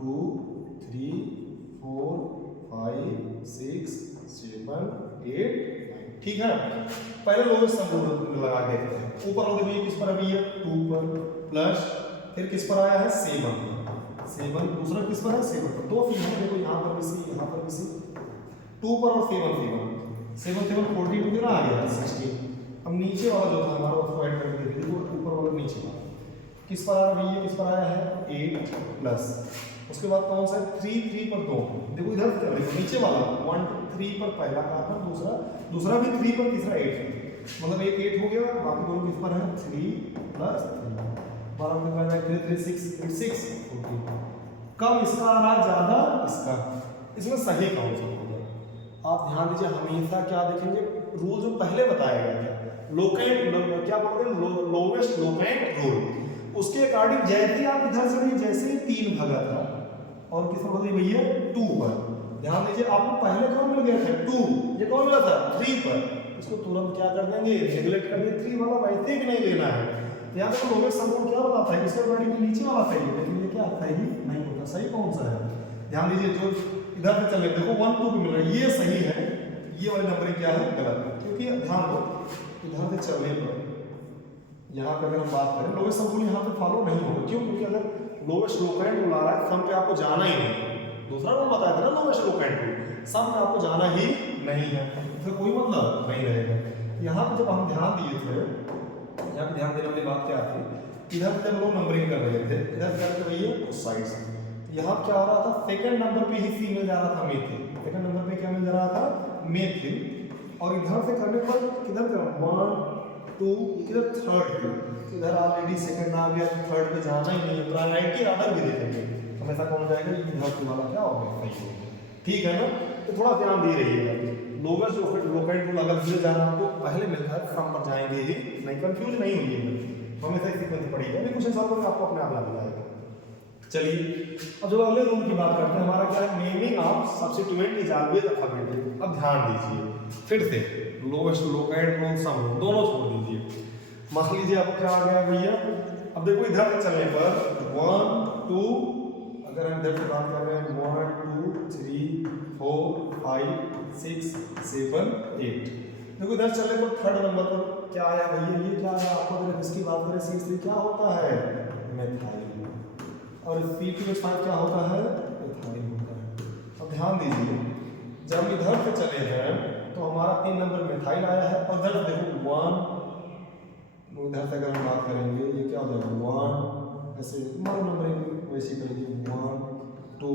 2 3 4 5 6 7 8 9 ठीक है। पहले लोवेस्ट सम रूल लगा देते हैं, ऊपर वाले भी किस पर अभी है 2 पर, प्लस फिर किस पर आया है 7, दूसरा किस पर है 7 पर, दो फिर है देखो, यहाँ पर भी सी, यहाँ पर भी सी, 2 पर और 7 42 कितना आ गया 16। अब नीचे वाला जो था हमारा उसको ऐड करके देखिए, तो ऊपर वाला नीचे वाला किस पर आ रहा है, किस पर आया है 8 प्लस, उसके बाद कौन सा 3 3 पर 2, देखो इधर देखो नीचे वाला 1 3 पर पहला कार्बन, दूसरा भी 3 पर, तीसरा 8 पर, मतलब एक 8 हो गया, बाकी दोनों किस पर है 3 प्लस 12 में कितना है 3 3 6 6 14। कम इसका आ रहा है ज्यादा इसका, इसमें सही कौन सा होगा आप ध्यान दीजिए, हमेशा क्या देखेंगे रूल जो पहले बताया गया था लोकेंट क्या बोलते हैं लोवेस्ट लोकेंट रूल, उसके अकॉर्डिंग जैसे आप इधर से नहीं, जैसे ही 3 भागा था और किस पर बोलिए भैया 2 पर, ध्यान दीजिए आपको पहले कौन मिल गया था 2, ये कौन मिला था 3 पर, इसको तुरंत क्या कर देंगे नेगलेक्ट कर देंगे, 3 वाला वैसे भी नहीं लेना है। यहाँ पे लोवेस्ट सम रूल क्या बताता है, इसके अकॉर्डिंग नीचे वाला सही है, लेकिन ये क्या सही नहीं होता, सही कौन सा है ध्यान दीजिए, जो इधर से चले देखो 1 2 मिल रहा है, ये सही है, ये वाली नंबरिंग क्या है गलत, क्योंकि ध्यान दो इधर से चलने पर यहाँ पे अगर हम बात करें लोवेस्ट सम रूल यहाँ पे फॉलो नहीं होगा, क्यों, क्योंकि अगर लोवेस्ट लोकेंट रूल आ रहा है सम पे आपको जाना ही नहीं, दूसरा रूल बताया था ना लोवेस्ट लोकेंट रूल, सम पे आपको जाना ही नहीं है, फिर कोई मतलब नहीं रहेगा। यहाँ पे जब हम ध्यान दिए थे, यहाँ पे ध्यान देने वाली बात क्या थी, इधर जब लोग नंबरिंग कर रहे थे, इधर क्या कर रही है उस साइड से, यहाँ क्या हो रहा था सेकंड नंबर पे ही सी मिल जा रहा था मेथिल, सेकंड नंबर पे क्या मिल जा रहा था मेथिल, और इधर से करने पर किधर 1 2 इधर थर्ड पे, इधर ऑलरेडी सेकंड आ गया, थर्ड पे जाना ही नहीं है, प्रायोरिटी ऑर्डर भी देखेंगे हमेशा कौन जाएगा, ये इधर वाला क्या हो गया सही हो गया, ठीक है ना। तो थोड़ा ध्यान दे रहिएगा, लोवेस्ट लोकेंट रूल अगर मुझे जाना आपको पहले मिलता है सम पर जाएंगे ही नहीं, कंफ्यूज नहीं होइएगा, हमेशा इसी सीक्वेंस पढ़िएगा, अभी कुछ सॉल्व करके आपको अपने आप लग जाएगा। चलिए अब जो अगले रूल की बात करते हैं, हमारा क्या है naming of substituent is always alphabetic. अब ध्यान दीजिए फिर से लोएस्ट लोकेंड रोल सम दोनों छोड़ दीजिए। मान लीजिए आपको क्या आ गया भैया, अब देखो इधर से चलने पर 1 2, अगर हम इधर से बात कर रहे हैं 1 2 3 4 5 6 7 8, देखो इधर चलने पर थर्ड नंबर पर क्या आया भैया, ये क्या आया आपको अगर इसकी बात करें C3 क्या होता है मेथाइल, और C2H5 क्या होता है एथाइल होता है। अब ध्यान दीजिए जब हम इधर से चले हैं तो हमारा 3 नंबर मेथाइल आया है, और इधर देखो 1, इधर से अगर हम बात करेंगे ये क्या हो जाएगा 1, ऐसे मान नंबर वैसे करेंगे 1 2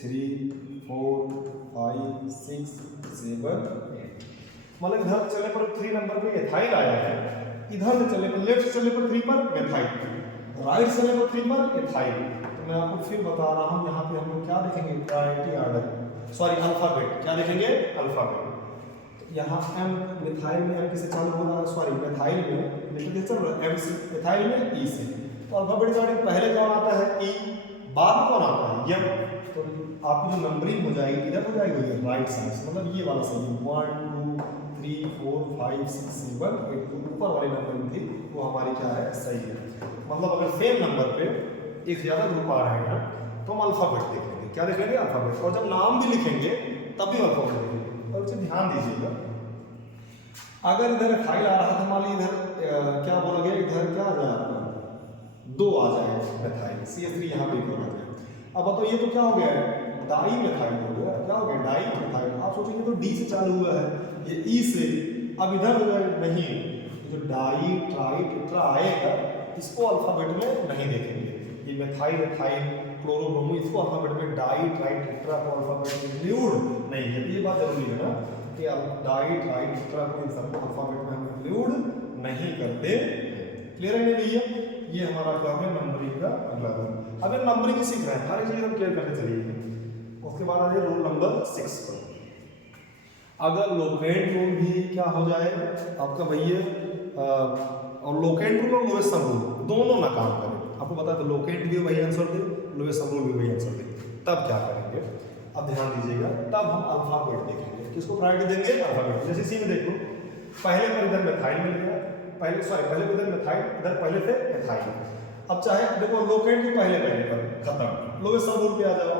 3 4 5 6 7 8, मतलब इधर चलने पर 3 नंबर पे एथाइल आया है, इधर से चलने पर लेफ्ट से चलने पर 3 पर मेथाइल, राइट से चलने पर 3 पर एथाइल। तो मैं आपको फिर बता रहा हूँ यहाँ पे हम लोग क्या देखेंगे प्रायोरिटी ऑर्डर, सॉरी अल्फाबेट, क्या देखेंगे अल्फाबेट। यहाँ एम मिथाइल में एम से चालू होगा, सॉरी मिथाइल में लेकिन चल रहा है एम से, मिथाइल में ई से, तो अल्फाबेट ऑर्डर पहले कौन आता है ई, बाद में कौन आता है एम। तो आपकी जो नंबरिंग हो जाएगी इधर हो जाएगी ये राइट साइड से, मतलब ये वाला सही है 1 2 3 4 5 6 7 8, तो ऊपर वाली नंबरिंग थी वो हमारी क्या है सही है। मतलब अगर सेम नंबर पे एक ज़्यादा ग्रुप आ रहा है ना तो हम अल्फाबेट देख लेंगे, क्या देख लेंगे अल्फाबेट, और जब नाम भी लिखेंगे तब भी अल्फाबेट देखेंगे। और उसे ध्यान दीजिएगा अगर इधर फाइल आ रहा था मान लीजिए इधर क्या बोला गया, इधर क्या आ जाए आपका 2 आ जाए मेथाइल, CH3 यहाँ पे आ जाए। अब बताओ ये तो क्या हो गया है डाई मेथाइल हो गया, क्या हो गया डाई मेथाइल। आप सोचेंगे तो डी से चालू हुआ है, ये ई से, अब इधर हो जाए नहीं, जो डाई ट्राई टेट्रा आएगा इसको अल्फाबेट में नहीं देखेंगे, ये मेथाइल एथाइल क्लोरो ब्रोमो इसको अल्फाबेट में डाई ट्राई टेट्रा को अल्फाबेट में इंक्लूड नहीं है। ये बात जरूरी है ना कि डाई ट्राई टेट्रा को इन सबको अल्फाबेट में हम इंक्लूड नहीं करते। क्लियर है नहीं भैया, ये हमारा क्या है नंबरिंग का अगला रूल। अब हम नंबरिंग सीख रहे हैं, हर चीज हम क्लियर करते चलिए। उसके बाद आ जाए रूल नंबर 6 पर। अगर लोकेंट रूल भी क्या हो जाए आपका भैया, और लोकेंट रूल और लोएस्ट सम रूल दोनों ना काम करें, आपको बता दो लोकेंट भी वही आंसर दे, लोएस्ट सम रूल भी वही आंसर दे, तब क्या करेंगे अब ध्यान दीजिएगा, तब हम अल्फाबेट देखेंगे, किसको प्रायोरिटी देंगे अल्फाबेट। जैसे सी में देख लो पहले पर इधर मेथाइल मिल गया, पहले सॉरी पहले इधर मेथाइल, इधर पहले से एथाइल। अब चाहे देखो लोकेंट भी पहले पर खत्म, लोएस्ट सम रूल पे आ जाओ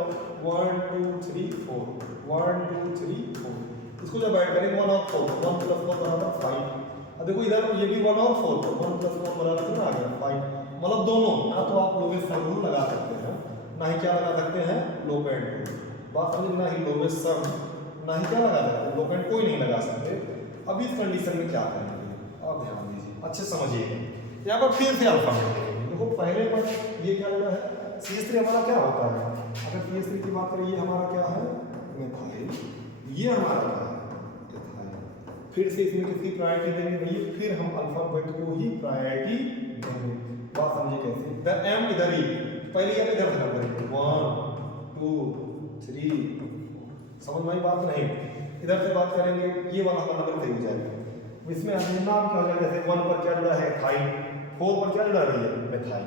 1 2 3 4 1 2 3 4, इसको जब ऐड करेंगे 1 और 4 1 + 4 बराबर 5। अब देखो इधर ये भी 1 और 4 1 + 4 बराबर कितना आ गया 5। मतलब दोनों ना तो आप लोएस्ट सम रूल लगा सकते हैं ना ही क्या लगा सकते हैं लोकेंट रूल। बात समझ ना ही लोएस्ट सम ना ही क्या लगा सकते हैं लोकेंट, कोई नहीं लगा सकते। अब इस कंडीशन में क्या करेंगे अब ध्यान दीजिए अच्छे समझिएगा। यहाँ पर फिर से अल्फाबेट देखेंगे, देखो पहले पर ये क्या लगा है CH3 हमारा क्या होता है, अगर CH3 की बात करें ये हमारा क्या है मेथाइल, ये हमारा क्या है एथाइल। फिर से इसमें किसकी प्रायोरिटी देंगे भैया, फिर हम अल्फाबेट को ही प्रायोरिटी देंगे। बात समझिए कैसे, इधर एम इधर ई, पहले ये इधर से नंबर 1 2 3, समझ में आई बात नहीं। इधर से बात करेंगे ये वाला हमारा नंबर सही हो जाएगा, इसमें नाम क्या हो जाएगा, जैसे 1 पर क्या जुड़ा है एथाइल, 4 पर क्या जुड़ा है मेथाइल,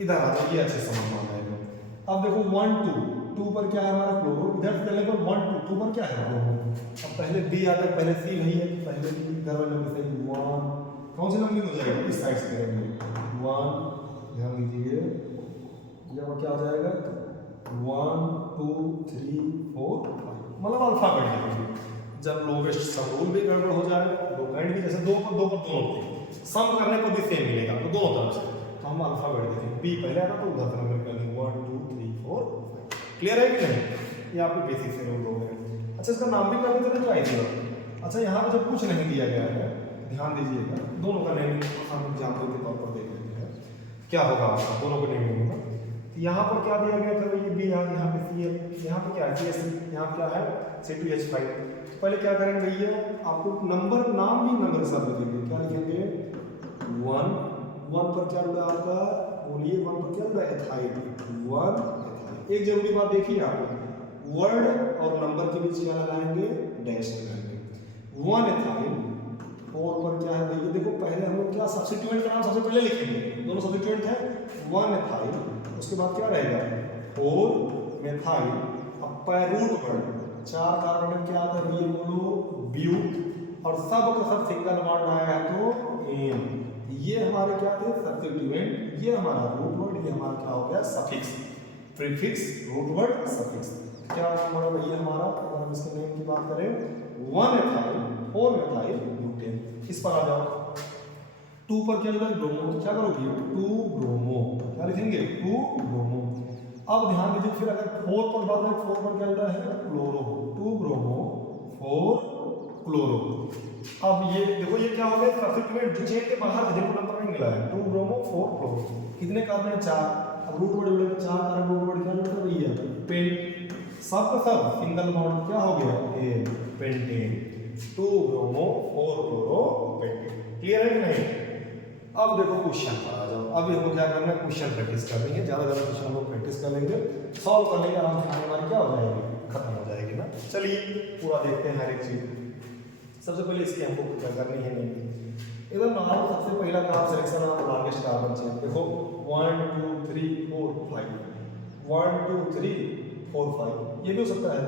इधर आ जाइए अच्छे समझ में आ जाएगा। अब देखो 1 2 पर क्या है हमारा क्लोरो, इधर से चलने पर 1 2 पर क्या है क्लोरो। अब पहले बी आता है, पहले सी नहीं है, पहले बी इधर वाले नंबर से 1 कौन से नंबर हो जाएगा इस साइड से करेंगे 1, ध्यान दीजिए यहाँ क्या हो जाएगा 1 2 3 4 5, मतलब अल्फाबेट देखेंगे। जब लोवेस्ट सम रूल भी गड़बड़ हो जाए, लोकेंट भी जैसे 2 पर दोनों थे, सम करने पर भी सेम मिलेगा तो दोनों तरफ से, तो हम अल्फाबेट देखेंगे। बी पहले आता तो उधर से नंबर करेंगे 1 2 3 4 5। क्लियर है कि नहीं, ये आपके बेसिक से रूल हो गए। अच्छा इसका नाम भी करने तो ट्राई किया। अच्छा यहाँ पे जब कुछ नहीं दिया गया है ध्यान दीजिएगा, दोनों का नेम हम एग्जाम्पल के तौर पर देख लेते हैं क्या होगा, दोनों का नेम होगा। यहाँ पर क्या दिया गया था ये बी, यहाँ पे सी है, यहाँ पे क्या है CH3, यहाँ क्या है C2H5। पहले क्या करेंगे भैया आपको नंबर नाम भी नंबर के साथ लिखेंगे, क्या लिखेंगे 1 पर क्या जुड़ा आपका बोलिए 1 पर क्या जुड़ा एथाइल 1 एथाइल। एक जरूरी बात देखिए आप वर्ड और नंबर के बीच क्या लगाएंगे डैश लगाएंगे 1 एथाइल। 4 पर क्या है भैया देखो पहले हम लोग क्या सब्स्टिट्यूएंट का नाम सबसे पहले लिखेंगे, दोनों सब्स्टिट्यूएंट है 1 एथाइल, उसके बाद क्या रहेगा 4 मेथाइल। अब पैरूट वर्ड 4 कार्बन क्या आता है, ये बोलो ब्यू, और सब का सब सिंगल बॉन्ड आया है तो एन। ये हमारे क्या थे, सब्स्टिट्यूएंट, ये हमारा रूट वर्ड, ये हमारा क्या हो गया, suffix, prefix, root word, suffix. क्या हमारा भैया हमारा, अगर हम इसके नेम की बात करें, 1 एथाइल 4 मेथाइल ब्यूटेन। इस पर आ जाओ, 2 पर क्या लिखा, ब्रोमो, तो क्या करोगे 2 ब्रोमो, क्या लिखेंगे 2 ब्रोमो। अब ध्यान दीजिए फिर अगर 4 पर बात करें, 4 पर क्या लिखा है, क्लोरो, 2 ब्रोमो 4 क्लोरो। अब ये देखो ये क्या हो गया, सब्स्टिट्यूएंट जो चेन के बाहर है, जिनको नंबर नहीं मिला है, 2 ब्रोमो 4 क्लोरो। कितने कार्बन है, 4। अब रूट वर्ड बोले 4 कार्बन, रूट वर्ड क्या लिखा भैया, पेंट, सब का सब सिंगल बॉन्ड क्या हो गया, a pentane, 2 bromo 4 chloro pentane. Clear है कि नहीं। अब देखो क्वेश्चन पर आ जाओ, अब इसको क्या करना है, क्वेश्चन प्रैक्टिस करनी है, ज़्यादा क्वेश्चन हम लोग प्रैक्टिस कर लेंगे, सॉल्व कर लेंगे, आराम से हमारी क्या हो जाएगी, खत्म हो जाएगी ना। चलिए पूरा देखते हैं हर एक चीज़। सबसे पहले इसकी हमको क्या करनी है, नहीं एकदम नॉर्मल, सबसे पहला काम selection of largest carbon chain. देखो 1 2 3 4 5, 1 2 3 4 5, ये भी हो सकता है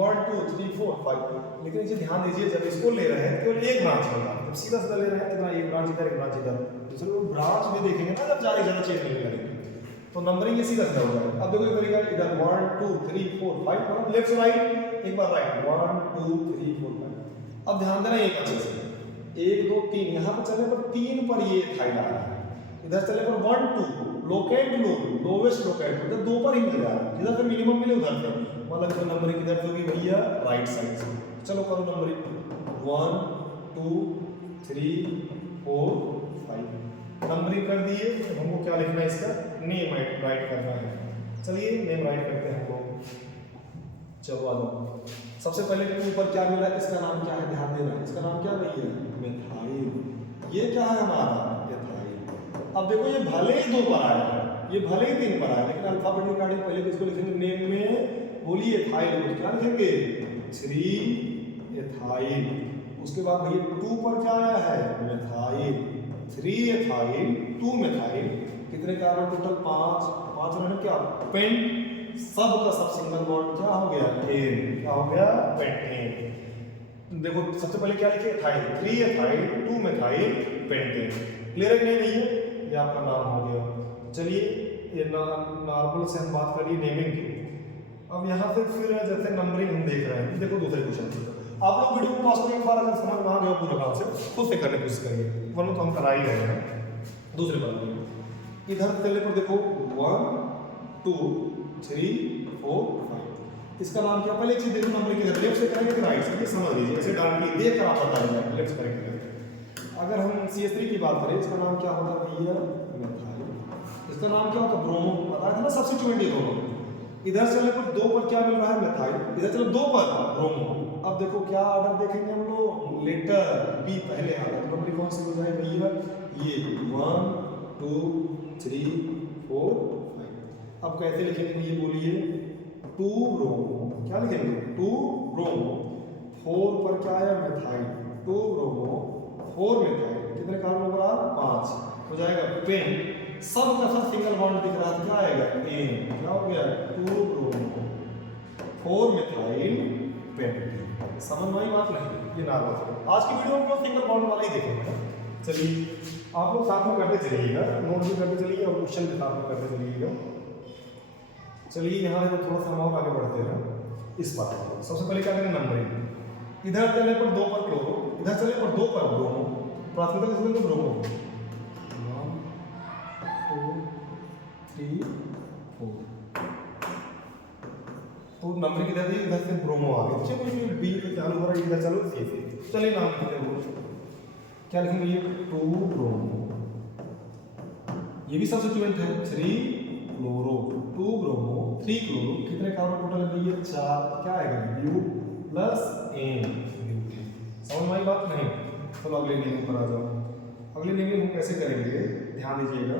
1 2 3 4 5, लेकिन इसे ध्यान दीजिए जब इसको ले रहे हैं केवल एक ब्रांच होगा, जब सीधा सीधा ले रहे हैं कितना, एक ब्रांच इधर एक ब्रांच इधर, दूसरे को ब्रांच में देखेंगे ना जब ज़्यादा चेन मिलने लगेंगे तो नंबरिंग ये सीधा सीधा हो जाएगा। अब देखो ये करेगा इधर 1 2 3 4 5, मतलब लेफ्ट से राइट, एक बार राइट 1 2 3 4 5। अब ध्यान देना एक अच्छे से, 1 2 3, यहाँ पर चलने पर 3 पर ये थाइल आ रहा है, इधर चलने पर 1 2 लोकेट लो, लोवेस्ट लोकेट मतलब 2 पर ही मिल रहा है, जिधर से मिनिमम मिले उधर से, मतलब तो नंबरिंग किधर से होगी भैया, राइट साइड से। चलो करो नंबरिंग 1 2 3 4 5, नंबरिंग कर दिए। हमको क्या लिखना है, इसका नेम राइट करना है। चलिए नेम राइट करते हैं हम लोग। चलो आ जाओ, सबसे पहले 2 पर क्या मिला, इसका नाम क्या है, ध्यान देना, इसका नाम क्या भैया, मेथाइल। ये क्या है हमारा, एथाइल। अब देखो ये भले ही 2 पर आया है, ये भले ही 3 पर आया, लेकिन अल्फाबेटिक रिगार्डिंग पहले किसको लिखेंगे, नेम में बोलिए एथाइल, तो क्या लिखेंगे 3 एथाइल। उसके बाद भैया 2 पर क्या आया है, मेथाइल, 3 एथाइल 2 मेथाइल, कितने कार्बन टोटल 5, 5 रहने क्या, पेंट, सब का सब सिंगल बॉन्ड क्या हो गया, एन, क्या हो गया, पेंटेन। देखो सबसे पहले क्या लिखे, ethyl, 3 ethyl 2 methyl pentane. Clear है कि नहीं भैया, ये आपका नाम हो गया। चलिए ये नॉर्मल से हम बात करिए नेमिंग की। अब यहाँ से फिर जैसे नंबरिंग हम देख रहे हैं, देखो दूसरे क्वेश्चन आप लोग वीडियो को पॉज करके एक बार अगर समझ में आ गया पूरा काम से खुद से करने की कोशिश करिए, वरना तो हम करा ही रहे हैं। दूसरे बार इधर चलने पर देखो 1 2 3 4 5, इसका नाम क्या, पहले एक चीज देखो नंबर किधर, लेफ्ट से करेंगे कि राइट से, ये समझ लीजिए, ऐसे डाल के देख कर आप बताइए लेफ्ट से करेंगे। अगर हम CH3 की बात करें, इसका नाम क्या होगा भैया, मेथाइल। इसका नाम क्या होगा, ब्रोमो, बताया था ना सब्स्टिट्यूएंट ये दोनों। इधर चलने पर 2 पर क्या मिल रहा है, मेथाइल, इधर चलो 2 पर ब्रोमो। अब देखो क्या ऑर्डर देखेंगे हम लोग, लेटर बी पहले आ रहा है, नंबर कौन सी हो जाए भैया, ये 1 2 3 4 5। अब कैसे लिखेंगे ये बोलिए, 2 ब्रोमो, क्या लिखेंगे 2 ब्रोमो, 4 पर क्या आया, मेथाइल, 2 ब्रोमो 4 मेथाइल, कितने कार्बन नंबर आ, 5 हो जाएगा, पेन, सब का सब सिंगल बॉन्ड दिख रहा है, क्या आएगा, एन, क्या हो गया 2 ब्रोमो 4 मेथाइल पेंटेन। समझ में आई बात नहीं, ये नॉर्मल। आज की वीडियो में सिंगल बॉन्ड वाला ही देखेंगे। चलिए आप लोग साथ में करते चलिएगा, नोट भी करते चलिए और क्वेश्चन भी साथ में करते चलिएगा। चलिए यहाँ देखो थोड़ा सा और आगे बढ़ते हैं इस बात। सबसे पहले क्या करें, नंबरिंग। इधर चलने पर 2 पर क्लोरो, इधर चलने पर 2 पर ब्रोमो, प्राथमिकता किसमें तो ब्रोमो, 1 2 3 4, तो नंबर किधर दी, इधर से ब्रोमो आ गया, चलिए बी से चालू हो रहा है, इधर चलो सी से। चलिए नाम लिखते हैं, क्या लिखेंगे ये 2 ब्रोमो, ये भी सब्स्टिट्यूएंट है, 3 क्लोरो 2 ब्रोमो 3 क्लोरो, कितने कार्बन टोटल है भैया 4, क्या आएगा ब्यू प्लस एन, समझ में आई बात नहीं। चलो अगले नेमिंग पर आ जाओ। अगले नेमिंग हम कैसे करेंगे, ध्यान दीजिएगा।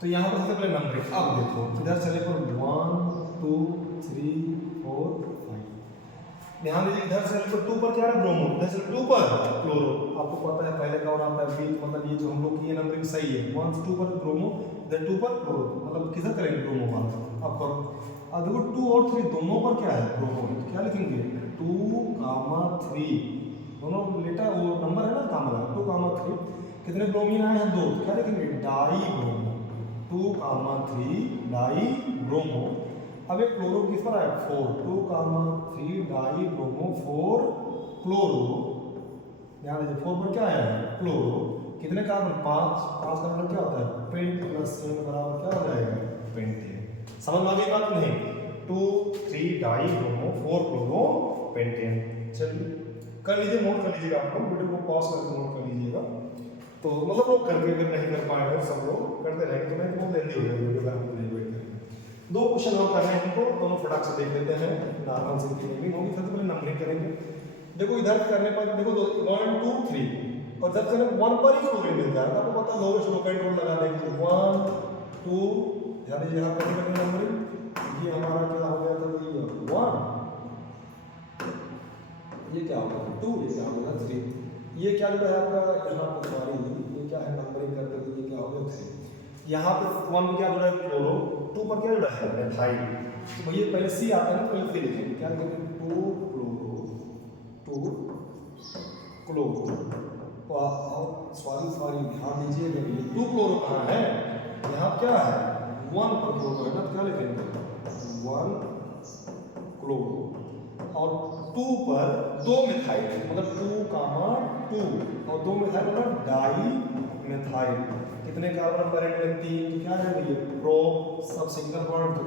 तो यहाँ पर सबसे पहले नंबरिंग, अब देखो इधर चले पर 1 2 3 4 5, ध्यान दीजिए इधर से 2 पर क्या है, ब्रोमो, इधर से 2 पर क्लोरो। आपको पता है पहले का और आता है बी, मतलब ये जो हम लोग की नंबरिंग सही है, 1 2 पर ब्रोमो, इधर 2 पर क्लोरो, मतलब किधर करेंगे ब्रोमो वाला। अब करो अब देखो 2 और 3 दोनों पर क्या है, ब्रोमो है, तो क्या लिखेंगे 2,3 दोनों लेटा वो नंबर है ना काम लगा 2,3 कितने ब्रोमीन आए हैं 2, तो क्या लिखेंगे डाई ब्रोमो 2,3 डाई ब्रोमो। अब एक क्लोरो किस पर आया 4 2,3 डाई ब्रोमो 4 क्लोरो, ध्यान दीजिए 4 पर क्या आया है क्लोरो, कितने कार्बन 5 5 का मतलब क्या होता है पेंट प्लस n बराबर क्या हो जाएगा पेंटेन। समझ में आ गई बात नहीं, 2 3 डाई ब्रोमो 4 क्लोरो पेंटेन। चलिए कर लीजिए, नोट कर लीजिएगा, आपको वीडियो को पॉज करके नोट कर लीजिएगा, तो मतलब लोग करके अगर नहीं कर पाएंगे सब लोग करते रहेंगे तो मैं बहुत लेंदी हो जाएगी वीडियो का, हम नहीं वेट करेंगे। 2 क्वेश्चन और करने हैं हमको, दोनों फटाक से देख लेते हैं, नॉर्मल सिंपल नहीं होगी, सबसे पहले नंबरिंग करेंगे। देखो इधर करने पर देखो 1 2 3 और जब करें 1 पर ही क्लोरीन मिलता है, आपको पता है लोवेस्ट लोकेट रूल लगा देंगे 1 2 यानी यहाँ पर करने नंबरिंग, ये हमारा क्या हो गया था ये 1, ये क्या होगा 2, ये क्या होगा 3, ये क्या जुड़ा है आपका यहाँ पर सॉरी ये क्या है नंबरिंग करते हुए ये क्या हो गया 3, यहाँ पे 1 में क्या जुड़ा है क्लोरो, 2 पर क्या जुड़ा है मेथाइल, तो भैया पहले सी आता है ना पहले सी लिखेंगे, क्या लिखेंगे 2 क्लोरो 2 क्लोरो सॉरी ध्यान दीजिए जब ये 2 क्लोरो कहाँ है, यहाँ क्या है 1 पर क्लोरो है ना, तो क्या लिखेंगे 1 क्लोरो और 2 पर 2 मिथाइल मतलब 2,2 और 2 मिथाइल मतलब डाई मिथाइल, कितने कार्बन पर एटम में 3, तो क्या है भैया प्रो सब सिंगल बॉन्ड तो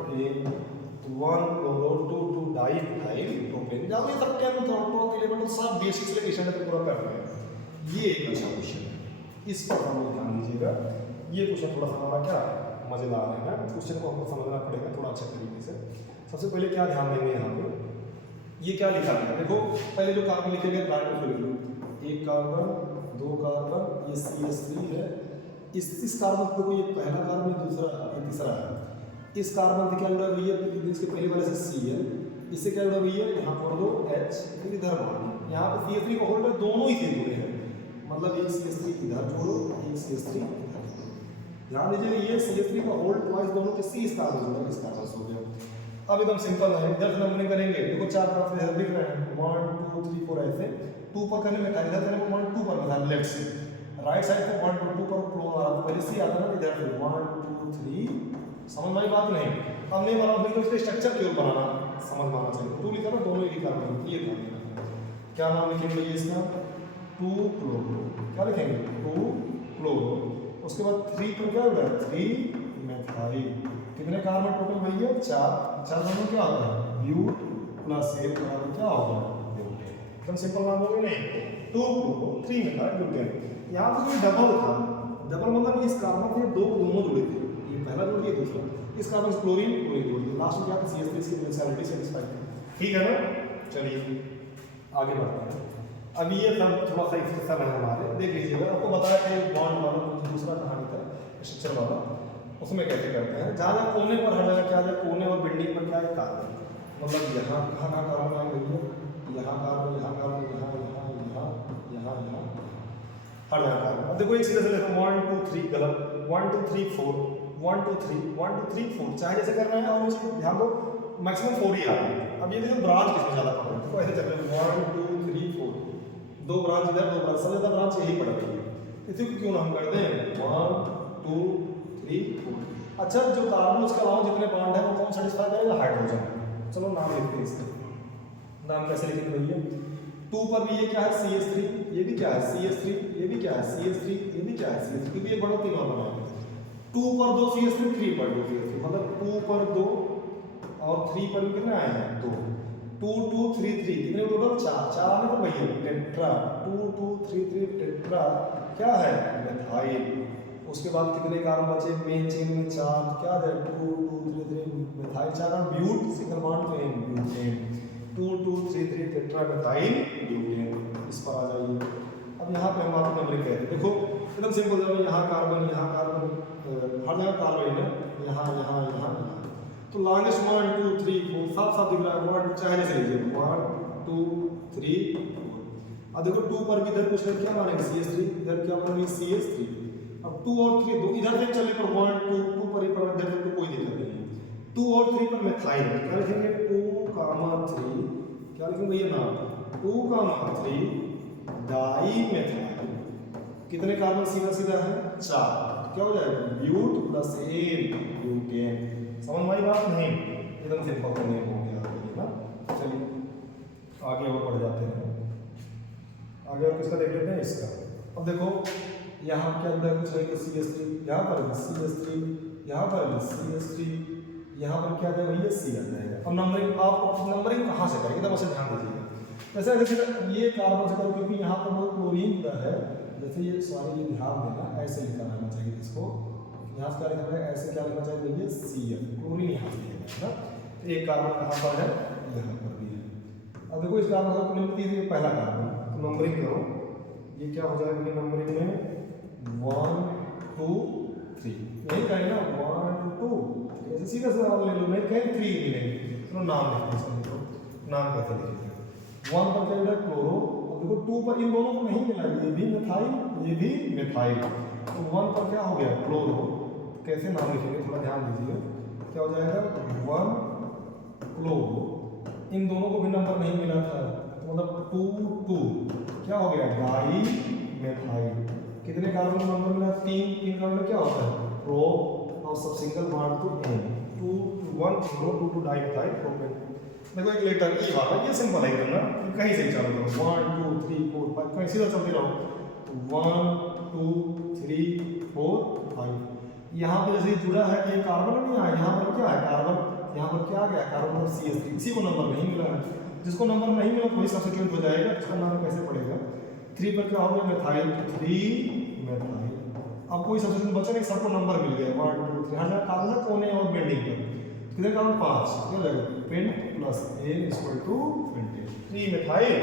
1 क्लोरो 2 डाई मिथाइल प्रोपेन। जब ये सब 10 12 11 तो सब बेसिक्स लेके स्टैंडर्ड तक पूरा कर रहे हैं, ये एक अच्छा क्वेश्चन है, इस पर हम लोग ध्यान दीजिएगा। ये क्वेश्चन थोड़ा सा हमारा क्या मजेदार है ना, क्वेश्चन को हमको समझना पड़ेगा थोड़ा अच्छे तरीके से। सबसे पहले क्या ध्यान देंगे यहाँ पे, ये क्या लिखा गया देखो, पहले जो कार्बन लिखे गए ब्रांड को लिख लो, 1 कार्बन 2 कार्बन ये CH3 है, इस कार्बन को ये पहला कार्बन दूसरा ये तीसरा है, इस कार्बन से क्या जुड़ा भैया इसके पहले वाले से Cl, इससे क्या जुड़ा भैया यहाँ पर दो H फिर इधर बॉन्ड, यहाँ पे CH3 का होल्डर दोनों ही से जुड़े हैं, मतलब एक CH3 इधर जोड़ो एक CH3 इधर जोड़ो, ध्यान दीजिए ये CH3 का होल्ड ट्वाइस दोनों के इस कार्बन जुड़ा इस कार्बन से हो गया। अब एकदम सिंपल है, इधर से नंबरिंग करेंगे, देखो 4 ग्राफ इधर दिख रहे हैं 1 2 3 4 ऐसे, 2 पर करने में इधर करने में 1 2 पर मिसाल लेफ्ट से, राइट साइड पे 1 2 पर क्लोज आ रहा है, पहले सी आता है ना इधर से 1 2 3, समझ में आई बात नहीं, अब नहीं बना तो इसके स्ट्रक्चर क्यों बनाना समझ में आना चाहिए, 2 लिखा ना दोनों ही लिखा है, ये क्या नाम लिखेंगे इसका 2 क्लोरो, क्या लिखेंगे 2 क्लोरो, उसके बाद 3 पर क्या होगा 3 मेथाइल, कितने कार्बन टोटल भैया 4 दोनों क्या होता है ब्यूट प्लस 1 बराबर क्या होगा ब्यूटेन, एकदम सिंपल नाम होगा नहीं 2 क्लोरो 3 मेथाइल ब्यूटेन। यहाँ पर कोई डबल था, डबल मतलब इस कार्बन से दोनों जुड़े थे, ये पहला जुड़ गया दूसरा, इस कार्बन क्लोरीन जुड़ गया, लास्ट में क्या था CH3 की नेचुरलिटी सेटिस्फाइड, ठीक है ना। चलिए आगे बढ़ते हैं, अभी ये सब थोड़ा सा एक्सरसाइज है हमारे, देख लीजिएगा, आपको बताया कि बॉन्ड वाला दूसरा कहानी था स्ट्रक्चर वाला, उसमें कैसे करते हैं जहाँ जहाँ कोने पर हर जगह क्या है कोने और बिल्डिंग पर क्या है कार्बन, मतलब यहाँ कहाँ कार्बन आएंगे यहाँ कार्बन यहाँ कार्बन यहाँ हर जगह कार्बन। अब देखो एक सीधे से देखो 1 2 3 गलत 1 2 3 4 1 2 3 1 2 3 4 चाहे जैसे करना है, और ध्यान दो मैक्सिमम 4 ही आ रहा है। अब ये देखो ब्रांच किसमें ज़्यादा पड़ रहा है, तो ऐसे चल रहे 1 2 3 4 2 ब्रांच इधर 2 ब्रांच सबसे ज़्यादा ब्रांच यही पड़ रही है, इसी को क्यों ना हम करते हैं 1 2 3 4। अच्छा जो कार्बन उसके अलावा जितने बॉन्ड है वो कौन सेटिस्फाई करेगा हाइड्रोजन, चलो नाम लिखते हैं इसका, नाम कैसे लिखेंगे भैया 2 पर भी ये क्या है CH3, ये भी क्या है CH3, ये भी क्या है CH3, ये भी क्या है CH3, क्योंकि ये बड़ा 3 और बनाएंगे 2 पर 2 CH3 3 पर 2 CH3 मतलब 2 पर 2 और 3 पर भी कितने आए हैं 2 2 2 3 3 कितने टोटल 4 आने पर भैया टेट्रा 2 2 3 3 टेट्रा क्या है मेथाइल। उसके बाद कितने कार्बन बचे मेन चेन में 4, क्या है 2 2 3 3 मेथाइल 4 और ब्यूट सिंगल बॉन्ड तो n butane 2 2 3 3 tetra methyl butane. इस पर आ जाइए, अब यहाँ पे हम आपको नंबरिंग कहते हैं, देखो एकदम सिंपल जब यहाँ कार्बन हर जगह कार्बन है यहाँ तो लॉन्गेस्ट 1 2 3 4 साफ साफ दिख रहा है 1 चाहे जैसे लीजिए 1 2 3 4। अब देखो 2 पर भी इधर कुछ क्या मानेंगे CH3, इधर क्या मानेंगे CH3। अब 2 और 3 दो इधर से चलने पर 1 2 2 पर ही पर इधर से कोई दिक्कत नहीं है, 2 और 3 पर मिथाइल, क्या लिखेंगे 2,3, क्या लिखेंगे ये नाम 2,3 डाई मिथाइल। कितने कार्बन सीधा सीधा है 4, क्या हो जाएगा ब्यूट प्लस एन ब्यूटेन। समझ में आई बात नहीं, एकदम सिंपल तो नहीं हो गया ना। चलिए आगे और बढ़ जाते हैं, आगे और किसका देख लेते हैं इसका। अब देखो यहाँ क्या होता है कुछ नहीं तो CH3, यहाँ पर भी CH3, यहाँ पर भी CH3, यहाँ पर क्या जाएगा ये C आ जाएगा। अब नंबरिंग आप नंबरिंग कहाँ से करेंगे एकदम से ध्यान दीजिएगा। जैसे जैसे ये कार्बन से करो क्योंकि यहाँ पर बहुत क्लोरीन जुड़ा है, जैसे ये सॉरी ये ध्यान देना ऐसे लिखा रहना चाहिए इसको, यहाँ से क्या लिखना है ऐसे क्या लिखना चाहिए ये Cl क्लोरीन यहाँ से लिखना है ना। एक कार्बन कहाँ पर है यहाँ पर भी है। अब देखो इस कार्बन का नंबर पहला कार्बन तो नंबरिंग करो, ये क्या हो जाएगा नंबरिंग में 1 2 3 यही कहें ना 1 2 ऐसे सीधा सीधा ले लो, नहीं कहें 3 मिलेंगे तो नाम लिखते हैं, नाम कैसे लिखेंगे 1 पर क्या मिला क्लोरो, और देखो 2 पर इन दोनों को नहीं मिला, ये भी मिथाइल ये भी मिथाइल, तो 1 पर क्या हो गया क्लोरो, कैसे नाम लिखेंगे थोड़ा ध्यान दीजिए, क्या हो जाएगा 1 क्लोरो, इन दोनों को भी नंबर नहीं मिला था तो मतलब 2 2 क्या हो गया डाई मिथाइल। कितने कार्बन नंबर मिला 3 कार्बन क्या होता है प्रो और सब single bond to n 2 1 chloro 2 di methyl propane. देखो एक लेटर ई वाला ये सिंपल है ना, कहीं से चलो 1 2 3 4 5 कहीं सीधा चलते रहो 1 2 3 4 5। यहाँ पे जैसे जुड़ा है ये कार्बन नहीं आया, यहाँ पर क्या है कार्बन, यहाँ पर क्या आ गया कार्बन और CH3, इसी को नंबर नहीं मिला है, जिसको नंबर नहीं मिला वही सब्स्टिट्यूट हो जाएगा, इसका नाम कैसे पड़ेगा 3 पर क्या हो गया मिथाइल 3 मिथाइल। अब कोई सब्स्टिट्यूट बचा नहीं, सबको नंबर मिल गया 1 2 3, हर जगह कार्बन कोने और बेंडिंग पर कितने कार्बन 5, क्या हो जाएगा pent plus n equal to 20 3 methyl.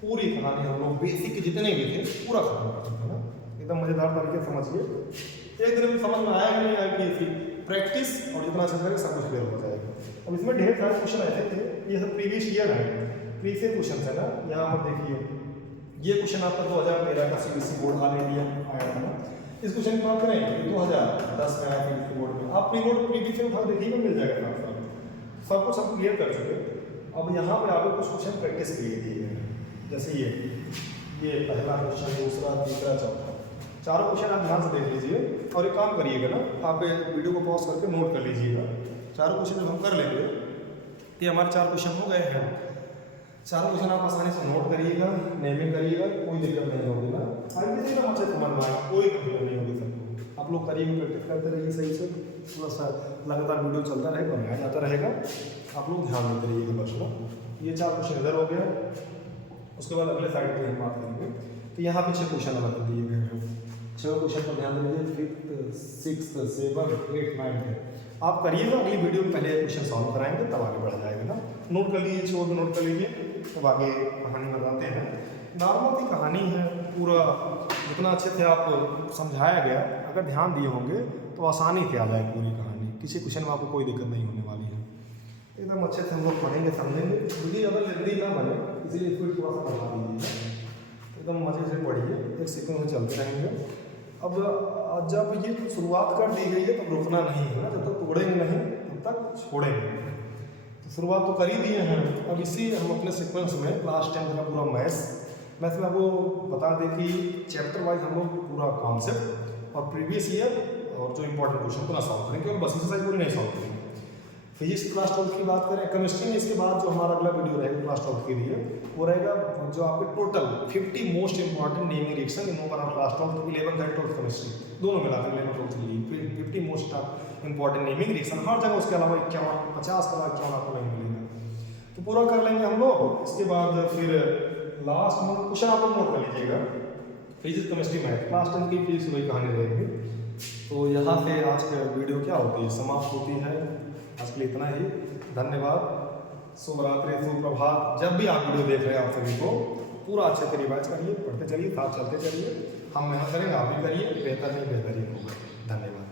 पूरी कहानी हम लोग बेसिक जितने भी थे पूरा खत्म कर चुके हैं ना, एकदम मजेदार तरीके से समझिए, एक दिन में समझ में आएगा नहीं आएगी ऐसी प्रैक्टिस और जितना अच्छा करेगा सब कुछ क्लियर हो जाएगा। अब इसमें ढेर सारे क्वेश्चन ऐसे थे, ये सब प्रीवियस ईयर है, प्रीवियस क्वेश्चन है ना। यहाँ पर देखिए ये क्वेश्चन आपका 2013 का CBSE बोर्ड ऑल इंडिया आया था ना, इस क्वेश्चन की बात करें तो 2010 में आया CBSE बोर्ड में, आप प्री बोर्ड प्रीवियस उठा देखिए मिल जाएगा सब कुछ सब क्लियर कर चुके। अब यहाँ पे आपको कुछ क्वेश्चन प्रैक्टिस के लिए दिए हैं, जैसे ये पहला क्वेश्चन, दूसरा, तीसरा, चौथा, चारों क्वेश्चन आप ध्यान से देख लीजिए और एक काम करिएगा ना, आप वीडियो को पॉज करके नोट कर लीजिएगा। चारों क्वेश्चन जब हम कर लेंगे ये हमारे 4 क्वेश्चन हो गए हैं, चारों क्वेश्चन आप आसानी से नोट करिएगा, नेमिंग करिएगा, कोई दिक्कत नहीं होगी ना, आगे से अच्छे समझ में आएगा, कोई कंफ्यूजन नहीं होगी सबको। आप लोग करिए प्रैक्टिस करते रहिए सही से, थोड़ा सा लगातार वीडियो चलता रहेगा बनाया जाता रहेगा, आप लोग ध्यान देते रहिएगा बस ना। ये 4 क्वेश्चन इधर हो गया, उसके बाद अगले साइड पर हम बात करेंगे। तो यहाँ पे 6 क्वेश्चन अलग दिए गए हैं, 6 क्वेश्चन पर ध्यान दीजिए, 5th 6th 7th 8th 9th आप करिएगा, अगली वीडियो में पहले क्वेश्चन सॉल्व कराएंगे तब आगे बढ़ जाएगा ना। नोट कर लीजिए, छोड़ नोट कर लीजिए, तब आगे कहानी बताते हैं। नॉर्मल सी कहानी है, पूरा जितना अच्छे से आप समझाया गया, अगर ध्यान दिए होंगे तो आसानी से आ जाए पूरी कहानी, किसी क्वेश्चन में आपको कोई दिक्कत नहीं होने वाली है। एकदम अच्छे से हम लोग पढ़ेंगे समझेंगे, वीडियो अगर लेंदी ना बने इसीलिए इसको थोड़ा सा बढ़ा दीजिए, एकदम मज़े से पढ़िए, एक सीक्वेंस में चलते रहेंगे। अब जब ये शुरुआत कर दी गई है तो रुकना नहीं है ना, जब तक तोड़ेंगे नहीं तब तक छोड़ेंगे। तो शुरुआत तो कर ही दिए हैं, अब इसी हम अपने सीक्वेंस में क्लास 10 का पूरा मैथ्स में आपको बता दें कि चैप्टर वाइज हम लोग पूरा कॉन्सेप्ट और प्रीवियस ईयर और जो इंपॉर्टेंट क्वेश्चन को ना सॉल्व करेंगे, क्योंकि बस एक्सरसाइज पूरी नहीं सॉल्व करेंगे। फिजिक्स क्लास 12 की बात करें, केमिस्ट्री में इसके बाद जो हमारा अगला वीडियो रहेगा क्लास 12 के लिए वो रहेगा जो आपके total 50 most important naming reaction in overall class 12 11th and 12th chemistry दोनों मिलाकर 11th 12th के लिए फिर 50 मोस्ट इंपॉर्टेंट नेमिंग रिएक्शन हर जगह, उसके अलावा 51 50 का 51 आपको नहीं मिलेगा, तो पूरा कर लेंगे हम लोग। इसके बाद फिर लास्ट में क्वेश्चन आप लोग नोट कर लीजिएगा, फिजिक्स केमिस्ट्री मैथ क्लास 10 की फिजिक्स वही कहानी रहेगी। तो यहाँ से आज का वीडियो क्या होती है समाप्त होती है, आज के लिए इतना ही, धन्यवाद, शुभ रात्रि, सुप्रभात। जब भी आप वीडियो देख रहे हैं आप सभी को पूरा अच्छे से रिवाइज करिए, पढ़ते चलिए, साथ चलते चलिए, हम मेहनत करेंगे, आप भी करिए, बेहतर नहीं बेहतरीन होगा। धन्यवाद।